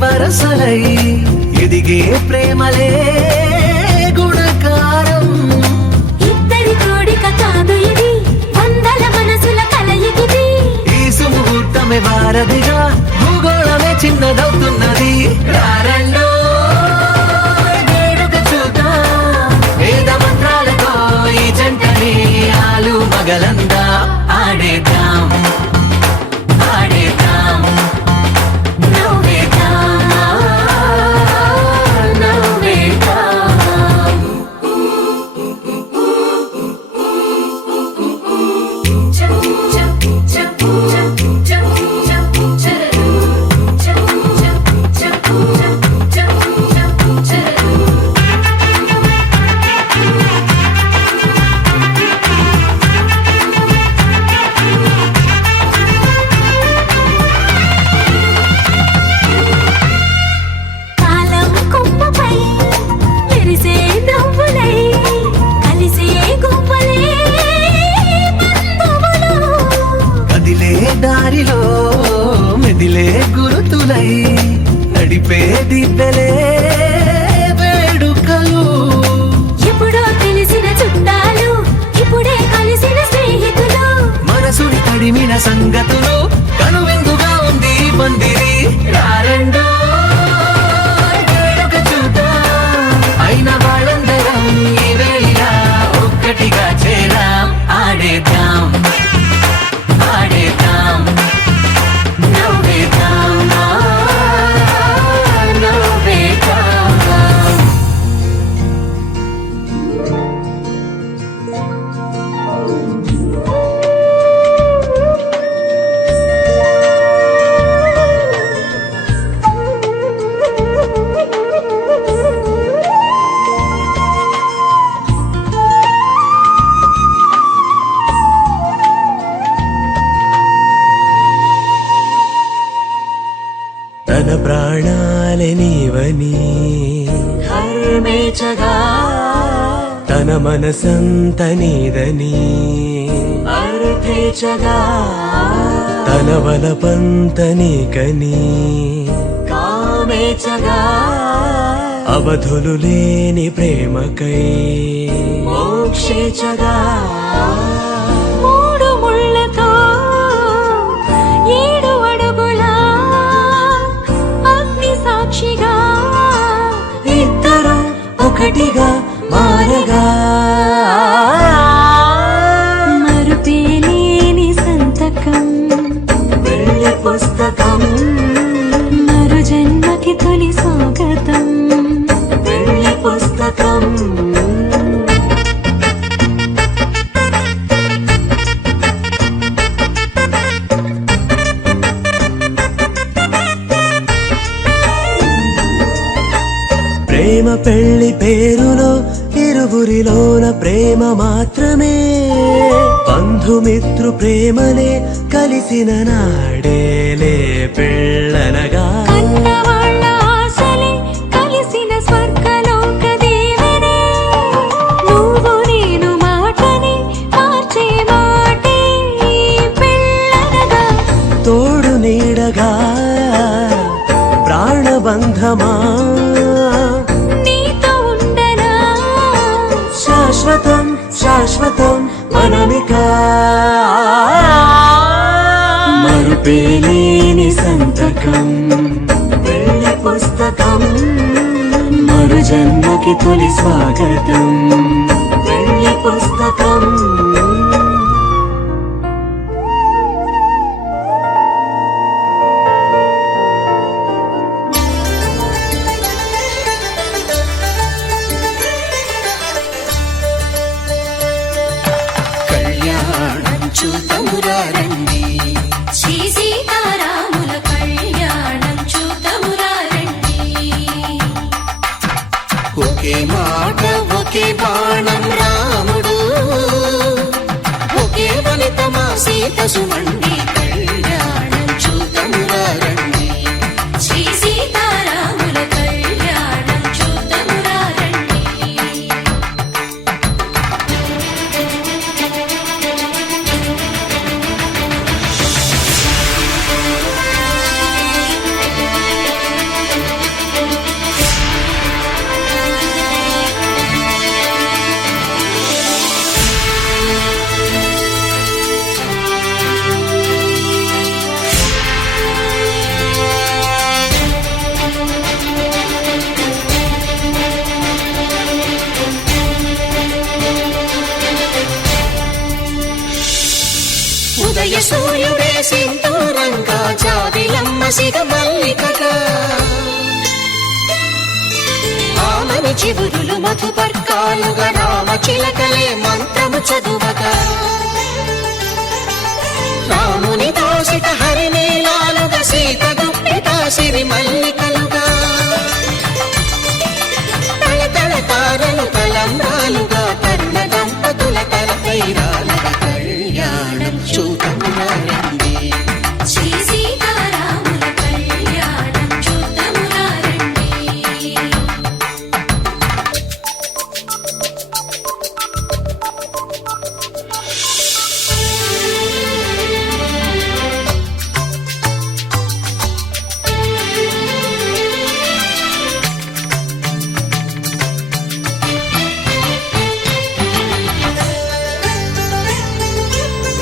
వరసలై ఎదిగే ప్రేమలే గుణకారం. ఇద్దరి కోడిక కాదు ఇది, వందల మనసుల కలయికిది. ఈ సుముహూర్తమే వారధిగా భూగోళమే చిన్నదవుతున్నది. రారండో వేడుక చూద్దాం, వేద మంత్రాలతో ఈ జంటని ఆలు మగలందా ఆడేద్దాం ఆడేద్దాం నవ్వేద్దాం నవ్వేద్దాం. కాలం కొమ్మపై మెరిసే నవ్వులై కలిసే గుంపలే బంధువులు. కదిలే దారిలో మెదిలే గురుతులై నడిపే దిబ్బెలే వేడుకలు. ఎప్పుడో తెలిసిన చుట్టాలు, ఇప్పుడే కలిసిన స్నేహితులు. మనసుని తడిమిన సంగతులు కనువిందుగా ఉంది ఈ పందిరి. రారండో వేడుక చూద్దాం, అయిన వాళ్ళందరం ఈ వేళ ఒక్కటిగా చేరాం. ఆడేద్దాం ఆడేద్దాం నవ్వేద్దాం నవ్వేద్దాం. తన ప్రాణాలే నీవని హర్మేచగా, తన మనసంత నీదని అర్థేచగా, తన వలపంత నీకని కామేచగా, అవధులు లేని ప్రేమకై మోక్షేచగా. మూడు ముళ్ళతో 7 అడుగుల అగ్ని సాక్షిగా ఇద్దరు ఒకటిగా మారగా, మరుపేలేని సంతకం వెళ్ళి పుస్తకం, మరు జన్మకి తొలి స్వాగతం. వెళ్ళి పుస్తకం. ప్రేమ పెళ్లి పేరులో ఇరువురిలోన ప్రేమ మాత్రమే, బంధుమిత్రు ప్రేమలే కలిసిన నాడేలే పెళ్ళనగా. కన్నవాళ్ళ ఆశలే కలిసిన స్వర్గలోక దేవనే, నువ్వు నేను మాటని మార్చే మాటే పెళ్ళనగా. తోడు నీడగా ప్రాణబంధమా, నీతో ఉండనా శాశ్వతం శాశ్వతం మనమిక. మరుపేలేని సంతకం వెళ్ళి పుస్తకం, మరు జన్మకి తొలి స్వాగతం. వెళ్ళి పుస్తకం. కళ్యాణం చూతమురా రండి, శ్రీ సీతారాముల కళ్యాణం చూతమురా రండి. ఒకే మాట ఒకే బాణం రాముడు, ఒకే వనిత మా సీత సుమండి. కళ్యాణం చూతమురా రండి, శ్రీ సీతారాముల కళ్యాణం చూతమురా రండి. సింధూరంగా జాబిలమ్మ సిగ మల్లికగా ఆమని చివురులు మధుపర్కాలుగా రామ చిలకలే మంత్రము చదువగా రాముని దోసిట హరినీలాలుగా సీత గుప్పిట సిరి మల్లికలుగా తల తారలు తలంబ్రాలుగా తరుణ దంపతుల తలపైరాలుగా కళ్యాణం చూడమురండి శ్రీ సీతారాముల కళ్యాణం చూద్దామురా రండి.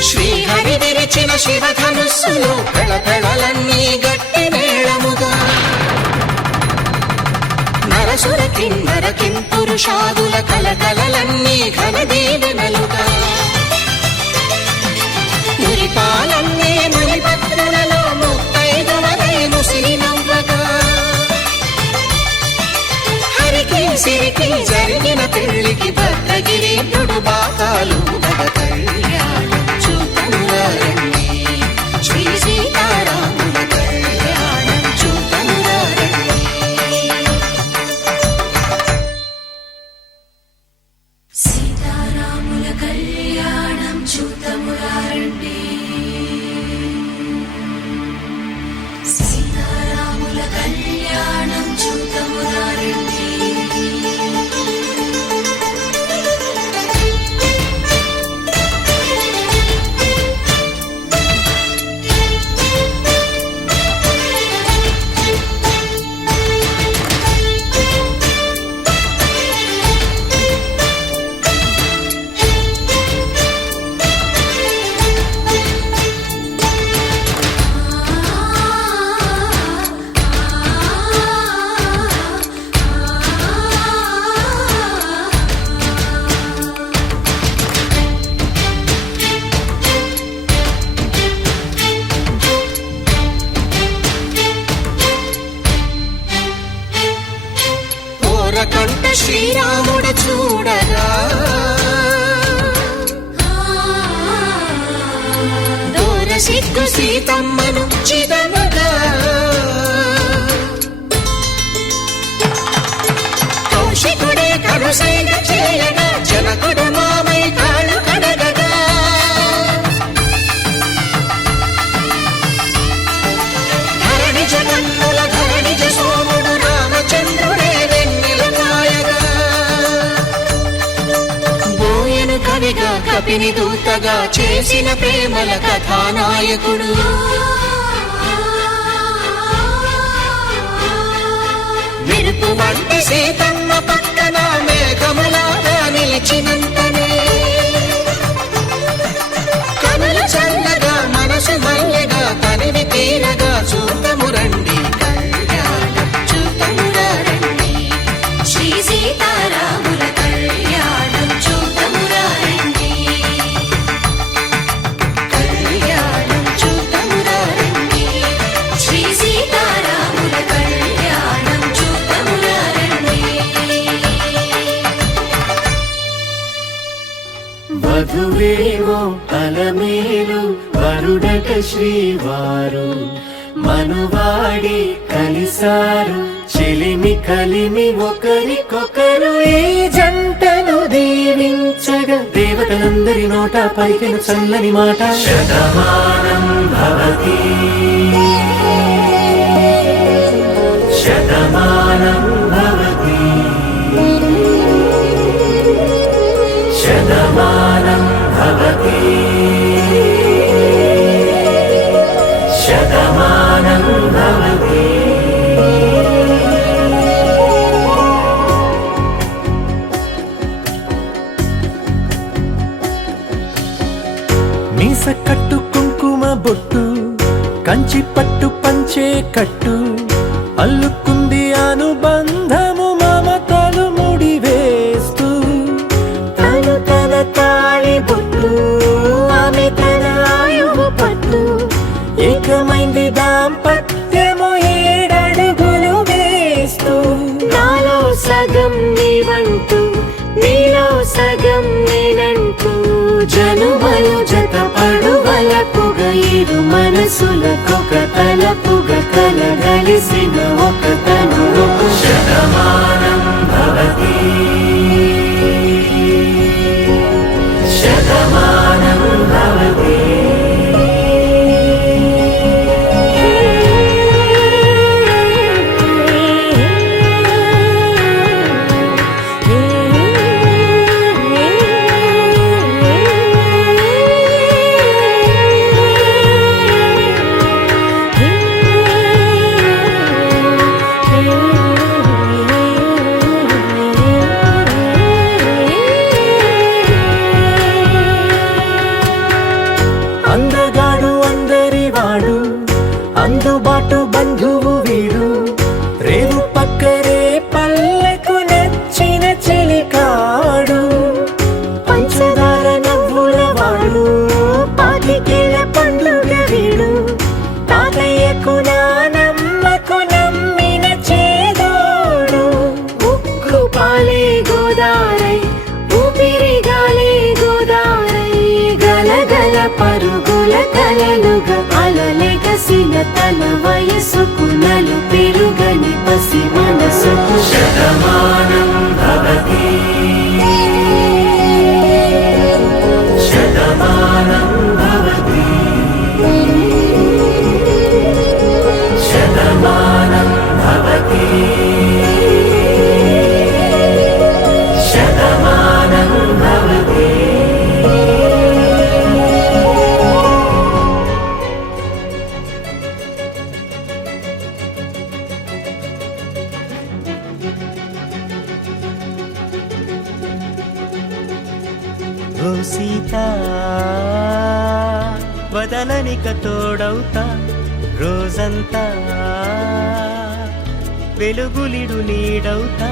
శ్రీహరి విరిచిన శివధనుస్సులు కళకళలన్నీ గట్టి మేళముగా నరసుర కిన్నర కింపురుషాదుల కలకలలన్నీ ఘన దీవెనలుగా మురిపాలన్నీ మురిపత్రులలో ముత్తైదువలే ముసిరి నవ్వగా హరికి సిరికి జరిగిన పెళ్లికి భద్రగిరి బాకాలు కళ్యాణం చూడమురండి శ్రీ సీతారాముల కళ్యాణం చూడమురండి సీతారాముల కళ్యాణం చూద్దామురా రండి. సీతారాముల కళ్యాణం చూద్దామురా రండి. కంట శ్రీరాముడు చూడగా దూర సిగ్గు సీతమ్మను చిదమగా కౌశికుడే కరుసైన చేయగా జనకుడు మామై కాళ్ళు కడగగా ధరణి జగన్నుల ధరణిజ సోముడు రామచంద్రుడే కవిగా కపిని దూతగా చేసిన ప్రేమల కథానాయకుడు మెరుపు వంటి సీతమ్మ పక్కన మేఘములాగా నిలిచినంతనే కనుల చల్లగా మనసు మల్లెగా తనివి తీరగా చూడమురండి కళ్యాణం చూడమురా రండి శ్రీ సీతారాముల కళ్యాణం చూద్దామురా రండి. కళ్యాణం చూడమురా రండి శ్రీ సీతారాముల కళ్యాణం చూద్దామురా రండి. వధువేమో అలమేలు వరుడట శ్రీవారు మనువాడి కలిసారు చెలిమి కలిమి ఒకరికొకరు ఈ జంటను దీవించగా దేవతలందరి నోట పలికిన చల్లని మాట శతమానం భవతి శతమానం భవతి శతమానం భవతి శతమానం భవతి మీస కట్టు కుంకుమ బొట్టు కంచి పట్టు పంచే కట్టు అల్లుకుంది అనుబంధము మమతలు ముడివేస్తూ తను తన తాళి బొట్టు ఆమె తన ఆయువు పట్టు ఊహలు జత పడువలపుగ ఇరు మనసులకొక తలపుగ కలగలిసిన ఒక తను శతమానం భవతి శతమానం భవతి అందగాడు అందరివాడు అందుబాటు బంధువు వీడు రేవు పక్కరే పల్లెకు నచ్చిన చెలికాడు పంచదార నవ్వుల వాడు పాతికేల పండుగ వీడు తాతయ్యకు నానమ్మకు నమ్మిన చేదోడు ఉక్కు పాలే గోదారై ఊపిరి గాలే గోదారై గలగల పరుగుల కలలుగా అలలెగసిన తన వయసుకు నలు పెరుగని పసి మనసుకు శతమానం భవతి శతమానం భవతి శతమానం భవతి శతమానం భవతి ఓ సీత వదలనిక తోడవుతా రోజంతా వెలుగులిడు నీడవుతా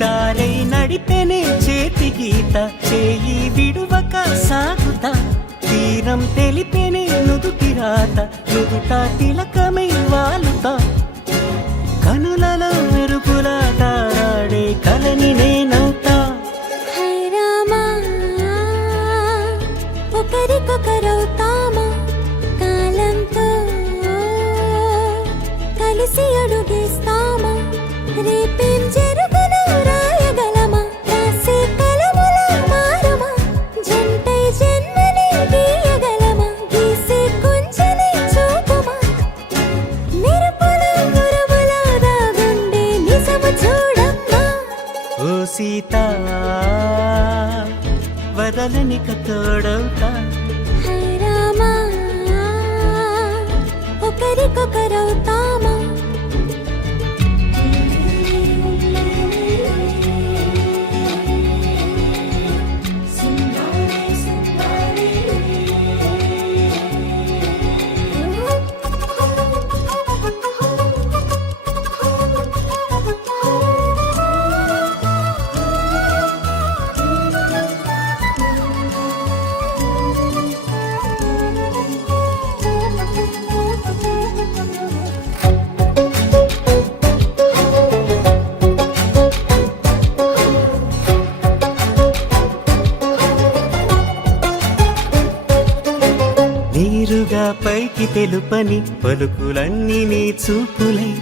దారై నడిపెనే చేతి గీత చేయి విడువక సాగుతా తీరం తెలిపెనే నుదుటి రాత నుదుట తిలకమై వాలుతా కనులలో మెరుపులా తారాడే కలని నేనవుతా ఒకరికొకరవుతామా కాలంతో కలిసి అడుగేస్తామా రేపేం జరుగును రాయగలమా రాసే కలముల మారమా జంటై జన్మని గీయగలమా గీసే కొంచెని చూపుమా మెరుపుల గురువుల దాగుండే నిజము చూడమ్మా ఓ సీత వదలనిక తోడవుతా హై రామా ఒకరికొకరవుతామా నీరుగా పైకి తెలుపని పలుకులన్నీ నీ చూపులై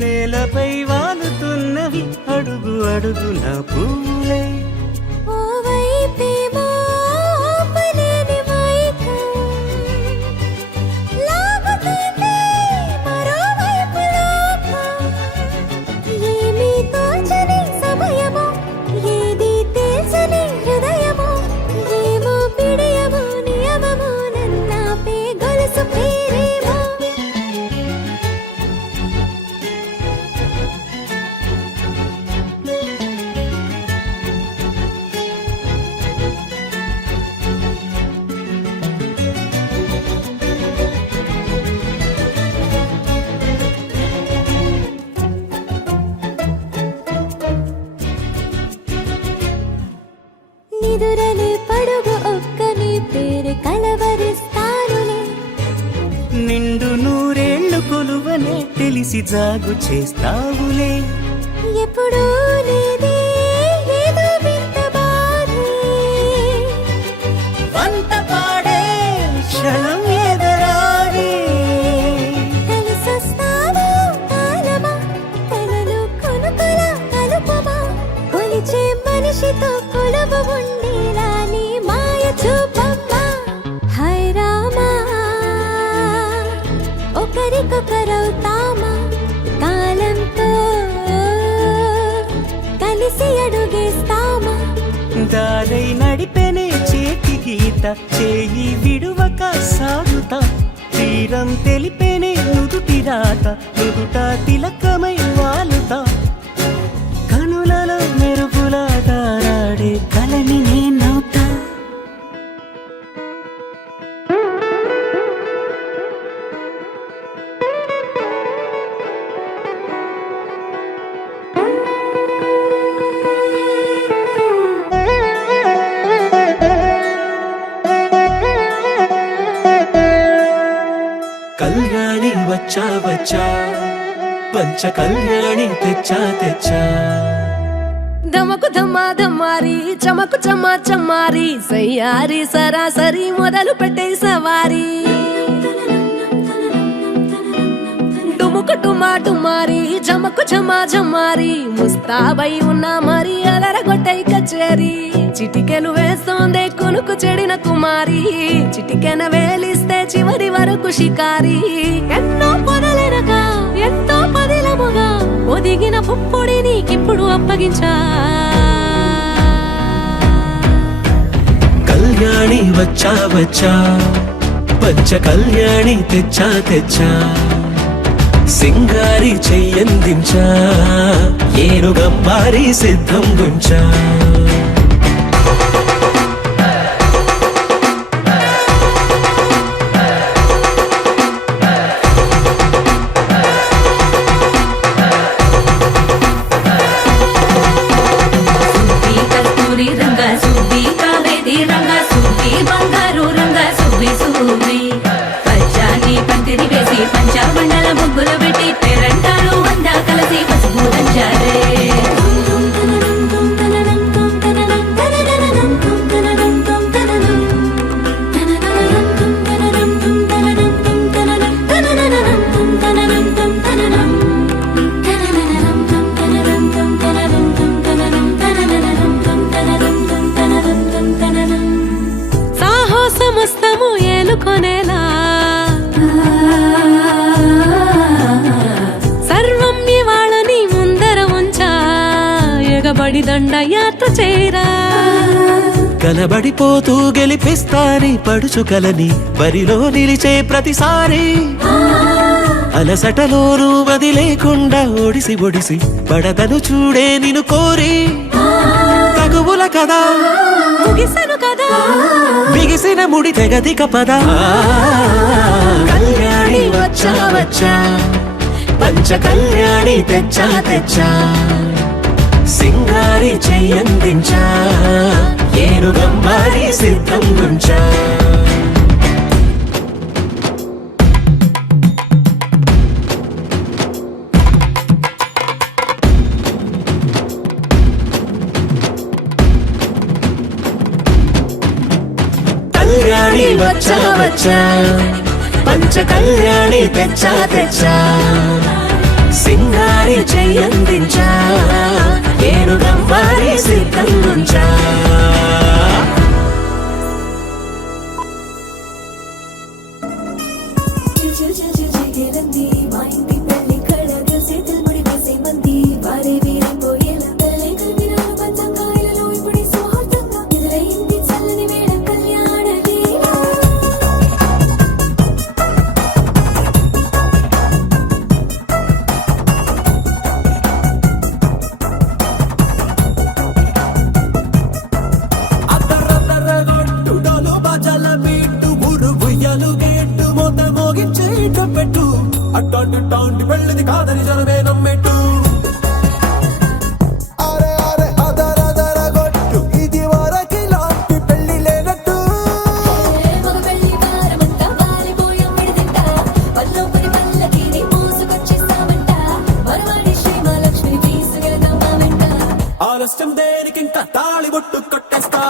నేలపై వాలుతున్నవి అడుగు అడుగు నా పూలై ఓవైపేమో ఆపలేని మైకం లాగుతుంది మరోవైపు లోకం ఏమీ తోచని సమయమో ఏది తేల్చని హృదయమో ఏమో పిడియమో నియమమో నన్నాపే గొలుసు పేరేమో నిదురలే పడుగు ఒక్కని పేరు కలవరిస్తానులే నిండు నూరేళ్లు కొలువనే తెలిసి జాగు చేస్తావులే ఎప్పుడూ లేదే ఏదో వింత బాధే అడుగేస్తామా దారై నడిపెనే చేతి గీత చేయి విడువక సాగుతా తీరం తెలిపెనే నుదుటి రాత నుదుట తిలకమై వాలుతా కనులలో మెరుపులా తారాడే కలని నేనవుతా కళ్యాణి వచ్చా వచ్చా పంచ కళ్యాణి తెచ్చా తెచ్చా దమకు ధమ్మా ధమ్మారి చమకు చమ్మా చమ్మారి సయ్యారి సరాసరి మొదలు పెట్టే సవారీ డుముకు టుమా టుమారి జమకు ఝమా ఝమారి ముస్తాబై ఉన్నా మరి అలరగొట్టై కచేరి చిటికెలు వేస్తోందే కునుకు చెడిన కుమారి చిటికెన వేలిస్తే చివరి వరకు షికారి ఎన్నో పొదలెనగా ఎంతో పదిలముగా ఒదిగిన పుప్పొడి నీకిప్పుడు అప్పగించా కళ్యాణి వచ్చా వచ్చా పంచ కళ్యాణి తెచ్చా తెచ్చా సింగారి చెయ్యందించా ఏనుగమ్మారి సిద్ధం గుంచా సువ్వి కస్తూరి రంగ సువ్వి కావేరి రంగ సువ్వి బంగారు రంగ సువ్వి సువ్వి పచ్చాని పందిరి వేసి పంచబండల ముగ్గులు పెట్టి పేరంటాలు అందా కలిసి పసుపు దంచారే సాహసమస్తము ఏలుకొనేలా సర్వం ఇవాళని ముందర ఉంచా ఎగబడి దండ యాత్ర చేరా కలబడిపోతూ గెలిపిస్తాని పడుచు కలని బరిలో నిలిచే ప్రతిసారి అలసటలోనూ వదిలేకుండా ఒడిసి ఒడిసి పడదను చూడే నిన్ను కోరి తగువుల కదా ముగిసను కదా బిగిసిన ముడి తెగదిక పద కళ్యాణి వచ్చా వచ్చా పంచ కళ్యాణి తెచ్చా తెచ్చా సింగారి చెయ్యందించా ఏనుగమ్మారి సిద్ధం గుంచా కళ్యాణి వచ్చా వచ్చా పంచ కళ్యాణి తెచ్చా తెచ్చా సింగారి చెయ్యందించా ఏనుగమ్మారి సిద్ధం గుంచా అట్టాంటి టాంటి పెళ్ళిది కాదని జనమే నమ్మెట్టు అరే అరే అదర గొట్టు ఇది వరకి లాంటి పెళ్లి లేనట్టు మగ పెళ్లి వారమంతా వాలిపోయాం విడిదింట పల్లోపరి పల్లకిని మోసుకొచ్చేస్తామంట మరవాడి శ్రీమహాలక్ష్మి తీసుకెళ్దాం మా వెంట ఆలస్యం దేనికింకా తాళి బొట్టు కొట్టేస్తా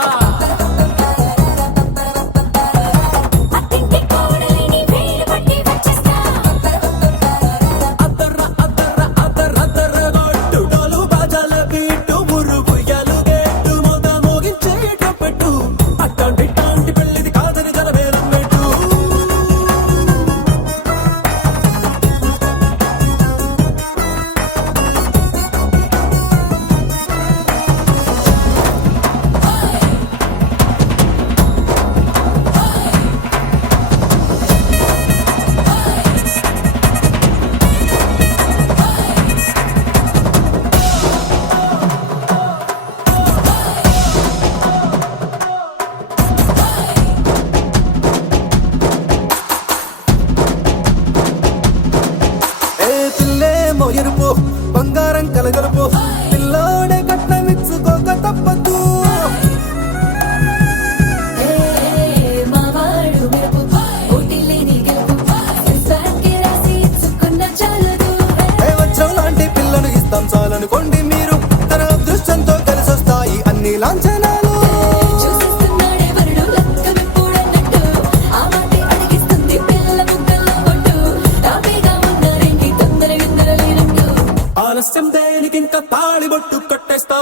తెలుపు బంగారం కలగలుపు పిల్లోడే కట్నమిచ్చుకోక తప్పదు లాంటి పిల్లను ఇస్తాం చాలనుకోండి మీరు తన అదృష్టంతో కలిసొస్తాయి అన్ని లాంఛనాలు ఆలస్యం దేనికి ఇంకా తాళిబొట్టు కట్టేస్తా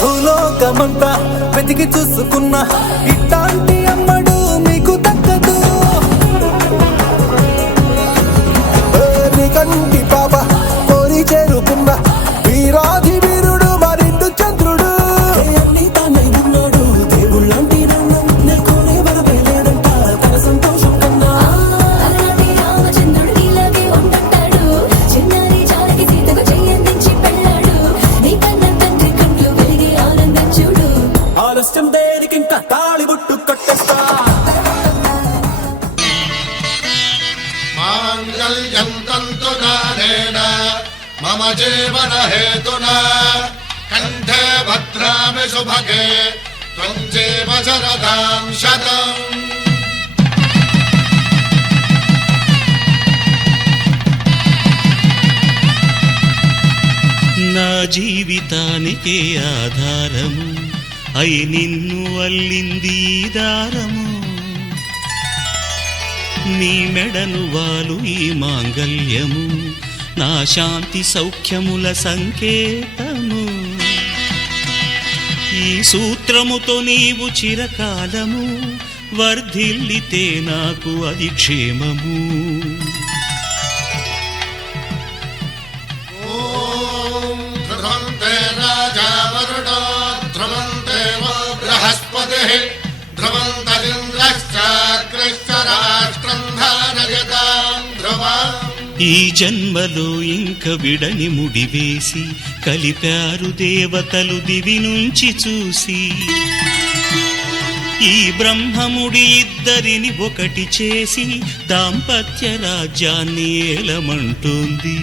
భూలోకమంతా వెతికి చూసుకున్నా ఇట్లాంటి అమ్మడు మీకు దక్కదు కంటి పాప కోరి చేరుకున్న వీరాధి వీరుడు మరిండు చంద్రుడు అన్ని తానై ఉన్నాడు దేవుళ్ళంటి నన్ను నెక్కునే వరవేలేడంట తన సంతోషం కన్నా ఆలస్యం దేనికి ఇంకా తాళిబొట్టు కట్టేస్తా మాంగళ్యం తంతునానేన మమ జీవన హేతునా కంఠే భద్రామి శుభగే త్వం జీవ శరదాం శతం నా జీవితానికే ఆధారము అయి నిన్ను అల్లింది దారము నీ మెడను వాలు ఈ మాంగళ్యము నా శాంతి సౌఖ్యముల సంకేతము ఈ సూత్రముతో నీవు చిరకాలము వర్ధిల్లితే నాకు అది క్షేమము ఈ జన్మలో ఇంక విడని ముడివేసి కలిపారు దేవతలు దివి నుంచి చూసి ఈ బ్రహ్మముడి ఇద్దరిని ఒకటి చేసి దాంపత్య రాజ్యాన్ని ఏలమంటోంది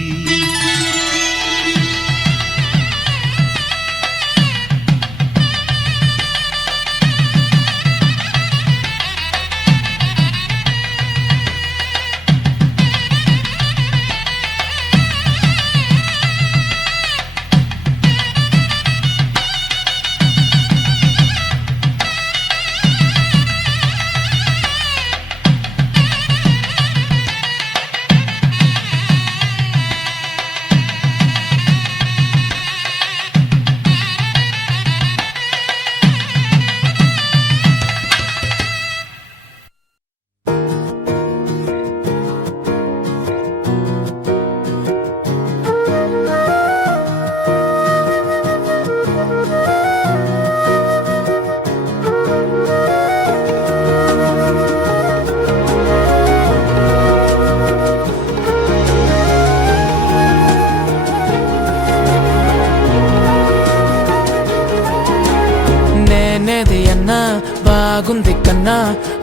బాగుంది కన్నా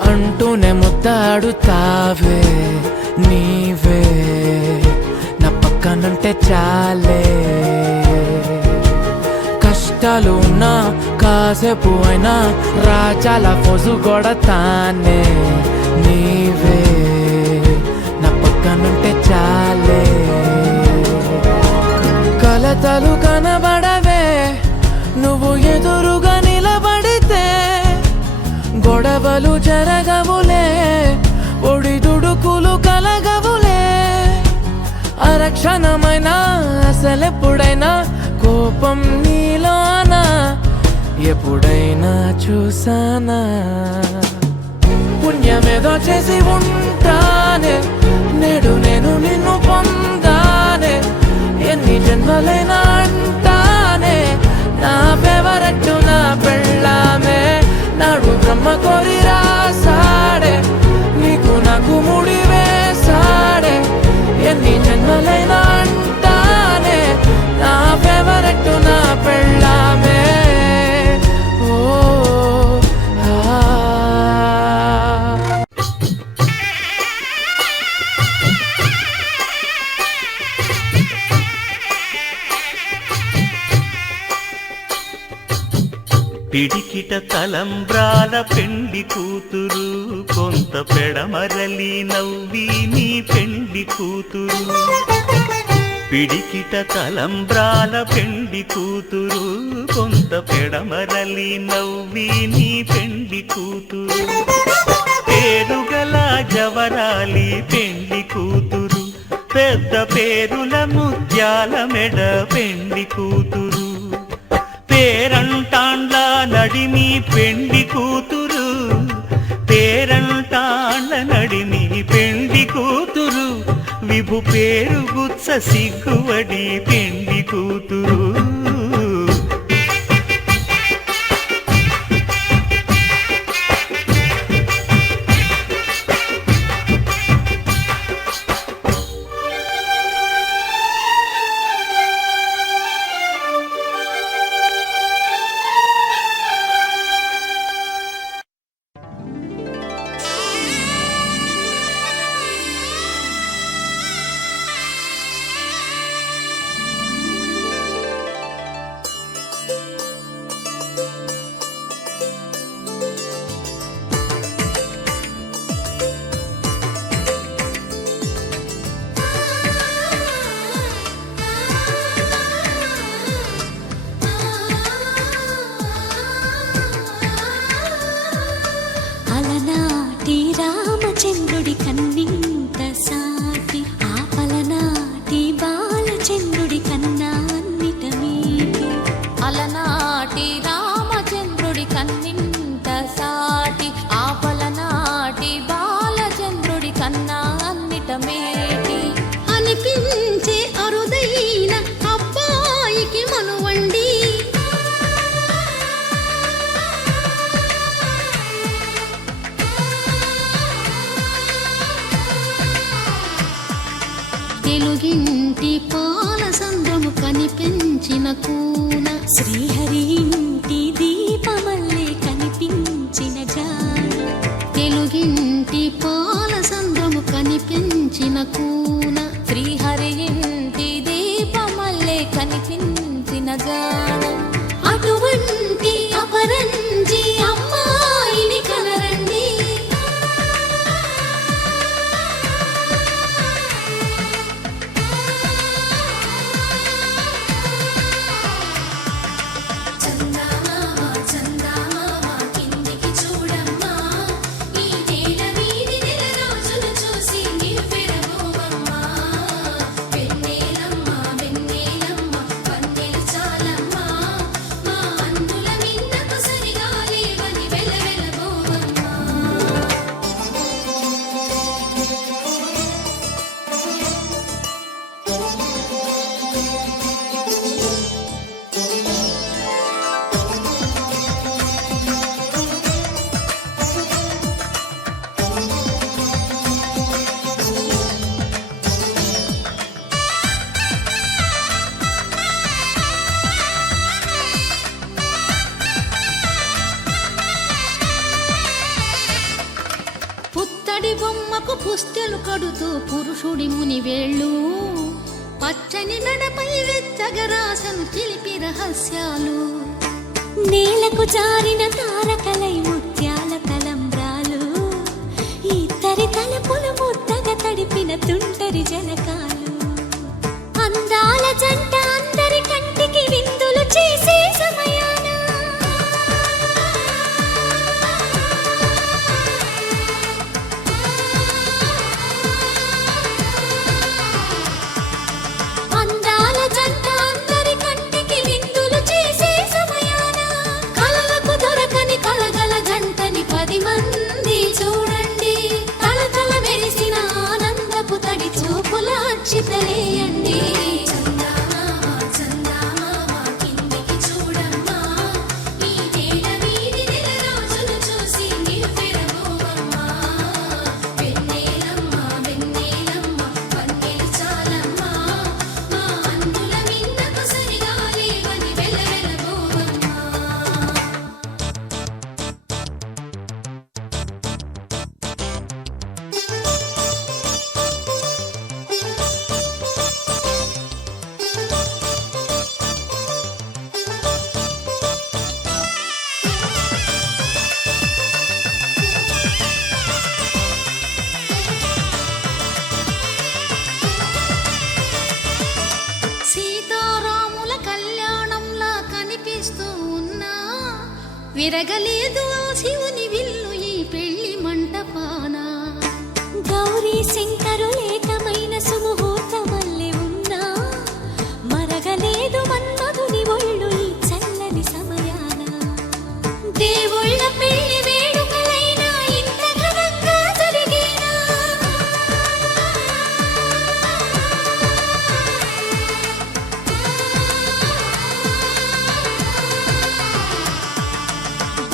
అంటూనే ముద్దాడుతావే నీవే నా పక్కనుంటే చాలే కష్టాలు ఉన్నా కాసేపు అయినా రాజాల ఫోజు కొడతానే నీవే నా పక్కనుంటే చాలే కలతలు కనబడవే నువ్వు ఎదురుగా నిలబడితే గొడవలు జరగవులే ఒడిదుడుకులు కలగవులే అరక్షణమైనా అసలెప్పుడైనా కోపం నీలోనా ఎప్పుడైనా చూసానా పుణ్యమేదో చేసి ఉంటానే నేడు నేను నిన్ను పొందానే ఎన్ని జన్మలైనా అంటానే నా ఫేవరెట్ నా పెళ్ళామే పిడికిట తలంబ్రాల పెండి కూతురు కొంత పెడమరలి నవ్వి నీ పెండి కూతురు పిడికిట తలంబ్రాల పెండి కూతురు కొంత పెడమరలి నవ్వి నీ పెండి కూతురు పేరుగల జవరాలి పెండి కూతురు పెద్ద పేరుల ముత్యాల మెడ పెండి కూతురు పేరంటాండ్ల నడిమి పెండి కూతురు పేరంటాండ్ల నడిమి పెండి కూతురు విభు పేరు గుత్స సిగ్గువడి పెండి కూతురు అలనాటి రామచంద్రుడి కన్నింత సాటి ఆపలనాటి బాలచంద్రుడి కన్నా అన్నిట మీటి అలనాటి రామచంద్రుడి కన్నింత సాటి ఆపలనాటి బాలచంద్రుడి కన్నా అన్నిట మేటి అనిపించే అరుదైన అబ్బాయికి మనువండి తెలుగింటి పాల సంద్రము కనిపించిన కూన శ్రీహరి ఇంటి దీపమల్లే కనిపించిన జాన తెలుగింటి పాల సంద్రము కనిపించిన కూన శ్రీహరి ఇంటి దీపమల్లే కనిపించిన జాన అటువంటి అపరంజి అమ్మాయిని కనరండి పుత్తడి బొమ్మకు పుస్తెలు కడుతూ పురుషుడి ముని వేళ్ళు పచ్చని మెడపై వెచ్చగరాసను చిలిపి రహస్యాలు నేలకు జారిన తారకలై ముత్యాల తలంబ్రాలు ఇద్దరి తలపులు ముద్దగా తడిపిన తుంటరి జలకాలు అందాల జంట అందరి కంటికి విందులు చేసే సమయాన అందాల జంట అందరి కంటికి విందులు చేసే సమయాన కలలకు దొరకని విరగలేదు ఆ శివుని విల్లు ఈ పెళ్లి మంటపాన. గౌరీ శంకరు ఏకమైన సుముహూర్తమల్లె ఉన్నా మరగలేదు మన్మధుని ఒళ్ళు ఈ చల్లని సమయాన. దేవుళ్ళ పెళ్లి వేడుకలైనా ఇంత ఘనంగా జరిగేనా?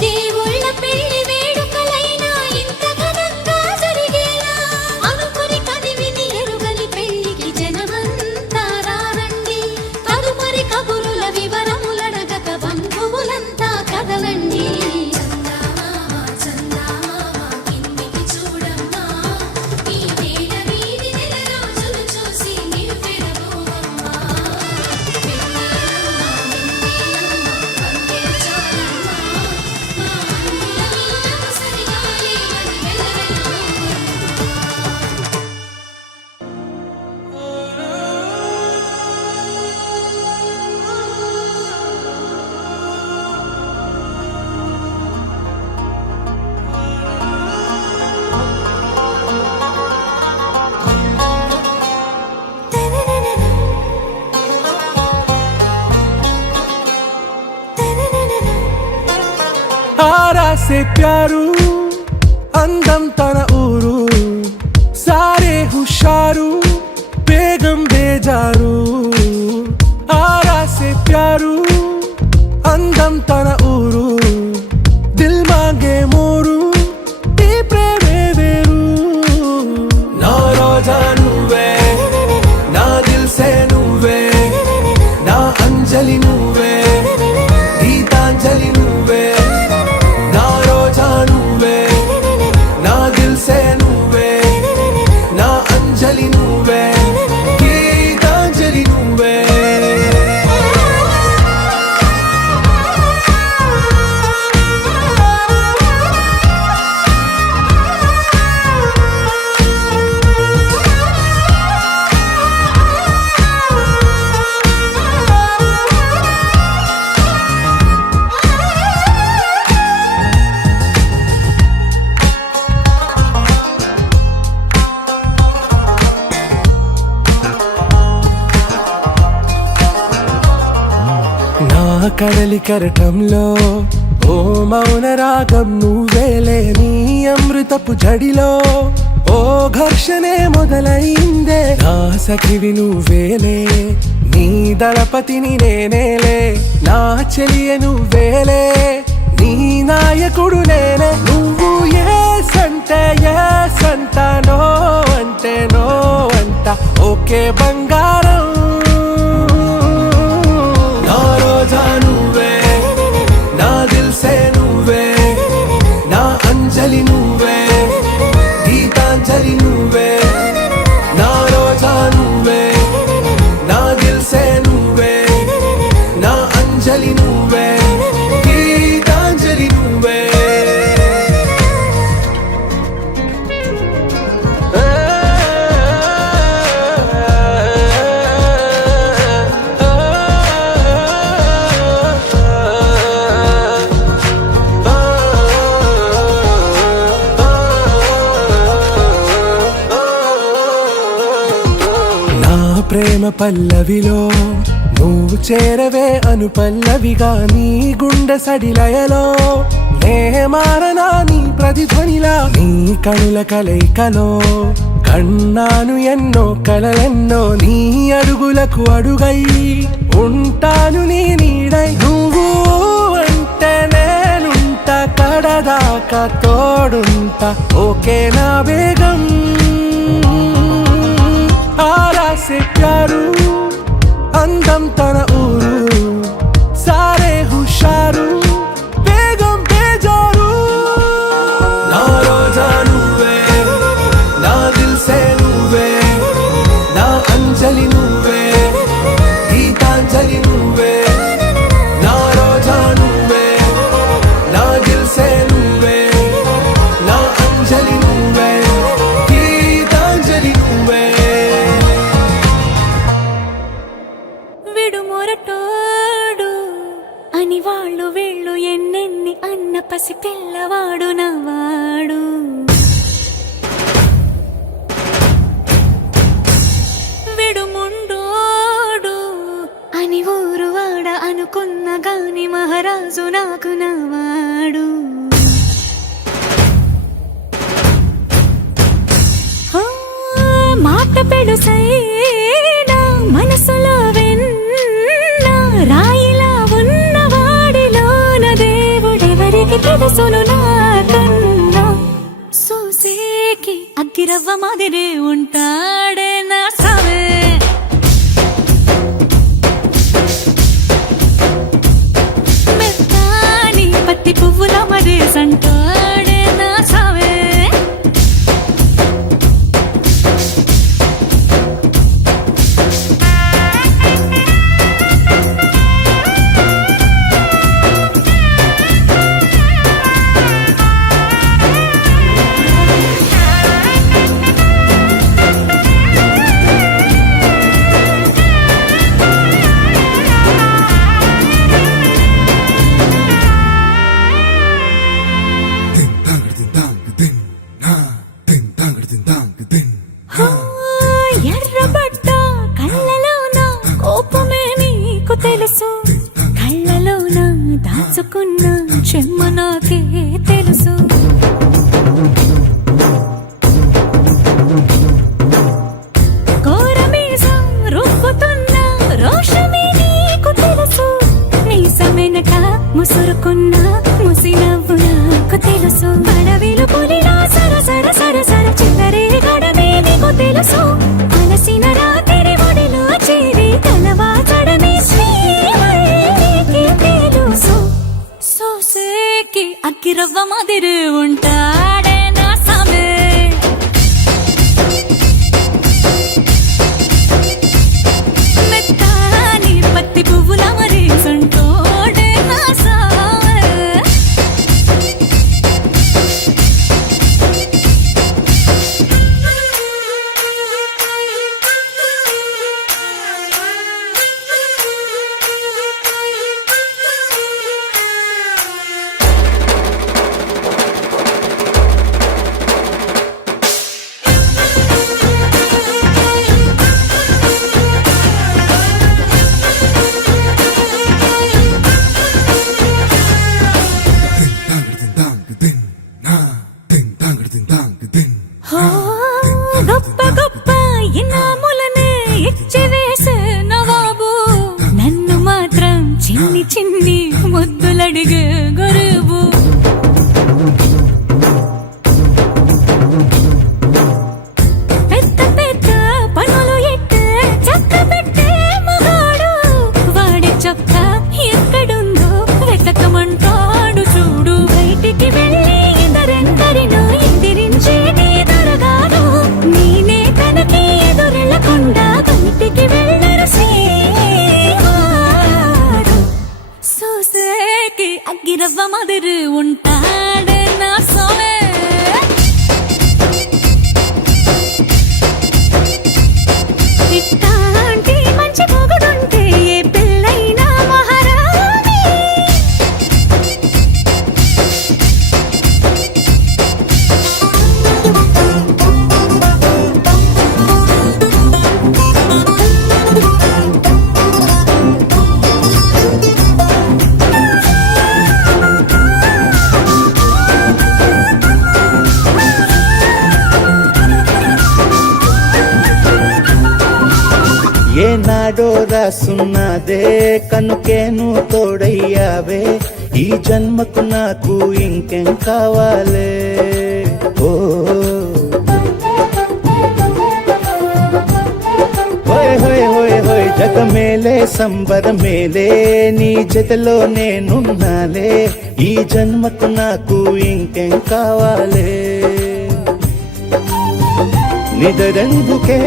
దేవుళ్ళ పెళ్లి వేడుకలైనా ఇంత ఘనంగా జరిగేనా? అనుకుని కనివిని ఎరుగని పెళ్లికి జనమంతా రారండి. తదుపరి కబురుల వివరములడగక బంధువులంతా కదలండి. చందమామ చందమామ కిందికి చూడమ్మా, ఈ వేళ వీధి నెల రోజులు చూసి నివ్వెరపోవమ్మా. వెన్నెలమ్మ వెన్నెలమ్మ వందె చాలమ్మా, మా అన్నుల మీద సరిగాలి అని వెల్లవెల్లువమ్మా. ఆరా సే ప్యారు అందం తన ఊరు సారే హుషారు బేగం బేజారు. ఆరా సే ప్యారు అందం తన ఊరు దిల్ మాంగే మోరు ఈ ప్రేమే వేరు. నా రోజా నువ్వే నా దిల్ సే నువ్వే నా అంజలి నువ్వే గీతాంజలి నువ్వే. నా రోజా నువ్వే నా దిల్ సే నువ్వే నా అంజలి నువ్వే గీతాంజలి నువ్వే. నా కడలి కరటంలో ఓ మౌన రాగం నువ్వేలే, నీ అమృతపు జడిలో ఓ ఘర్షణే మొదలైందే. నా సఖివి నువ్వేలే నీ దళపతిని నేనేలే, నా చెలియ నువ్వేలే నీ నాయకుడు నేనే. నువ్వు ఏ సంటే ఏ సంట నో అంటే నో అంట ఓకే బంగారం. నా రోజా నువ్వే నా దిల్ సే నువ్వే నా అంజలి నువ్వే గీతాంజలి నువ్వే. నా రోజా నువ్వే నా దిల్ సే నువ్వే నా అంజలి నువ్వే గీతాంజలి నువ్వే. ప్రేమ పల్లవిలో నువ్వు చేరవే అను పల్లవిగా, నీ గుండె సడిలయలో నే మారనా నీ ప్రతిధ్వనిలా. నీ కనుల కలయికలో కన్నాను ఎన్నో కలలెన్నో, నీ అడుగులకు అడుగై ఉంటాను నీ నీడై. నువ్వు అంటే నేనుంట కడదాకా తోడుంటా ఓకే నా బేగం. ఆరా సే ప్యారు అందం తన ఊరు సారే హుషారు బేగం బేజారు. నా రోజా నువ్వే నా దిల్ సే నువ్వే నా అంజలి నువ్వే గీతాంజలి నువ్వే. నా రోజా నువ్వే నా దిల్ సే నువ్వే నా అంజలి నువ్వే గీతాంజలి నువ్వే. విడుమొరటోడు అని వాళ్ళు వీళ్ళు ఉన్న పసి పిల్లవాడు నవ్వాడు. విడుముండోడు అని ఊరు వాడ అనుకున్న గాని మహారాజు నాకు నవ్వాడు. మాట పెడుసైనా మనసులో వెన్న రాయిలా ఉన్నవాడిలోన దేవుడెవరికి తెలుసును నాకన్నా. సూసేకి అగ్గిరవ్వ మాదిరే ఉంటాడే నా సావే. మెత్తాని పత్తి పువ్వుల మరేసంటాడే నా సావే. ఎర్రబడ్డ కళ్ళలోన కోపమే నీకు తెలుసు. కళ్ళలోన దాచుకున్న చెమ్మ నాకే తెలుసు. కోరమీసం రుబ్బుతున్న రోషమే నీకు తెలుసు. మీసమెనక ముసురుకున్న ముసినవ్వు నాకు తెలుసు. అడవిలు పులిలా సరసర సరసర చిల్లరే గడమే నీకు తెలుసు. అలసిన రాత్రి ఒడిలో చేరి తలవాచడమే శ్రీవల్లికి తెలుసు. సోసేకి అగ్గిరవ్వ మాదిరి ఉంటాడే నా సామే. మెత్తాని పత్తి పువ్వుల మరేసంటోడే నా సామే. గొప్ప గొప్ప ఇనాములనే ఇచ్చి వేసే నవాబు నన్ను మాత్రం చిన్ని చిన్ని ముద్దులడిగే గురువు. పెద్ద పెద్ద పనులు ఎట్టే చక్క పెట్టే మగాడు. వాడి చొక్క ఎక్కడుందో వెతకమంటాడు చూడు. బయటికి వెళ్ళి ఇద్దరెందరినో ఎదిరించేది దొరగాడు. నేనే తనకి ఎదురెళ్ళకుండా బయటికి వెళ్ళరు శ్రీవాడు. సోసేకి అగ్గిరవ్వ మాదిరి ఉంటాడే నా సోమే. ఇట్టాంటి మంచి పొగుడుంటే ఏ పిల్లైనా మహారాణి. ఏనాడో రాసున్నదే కనుకేను తోడయ్యావే. ఈ జన్మకు నాకు ఇంకేం కావాలే. ఓ హోయ్ హోయ్ హోయ్ హోయ్ జగ మేలే సంబర మేలే నీ జతలో నేనున్నాలే. ఈ జన్మకు నాకు ఇంకేం కావాలే. నిదరెందుకే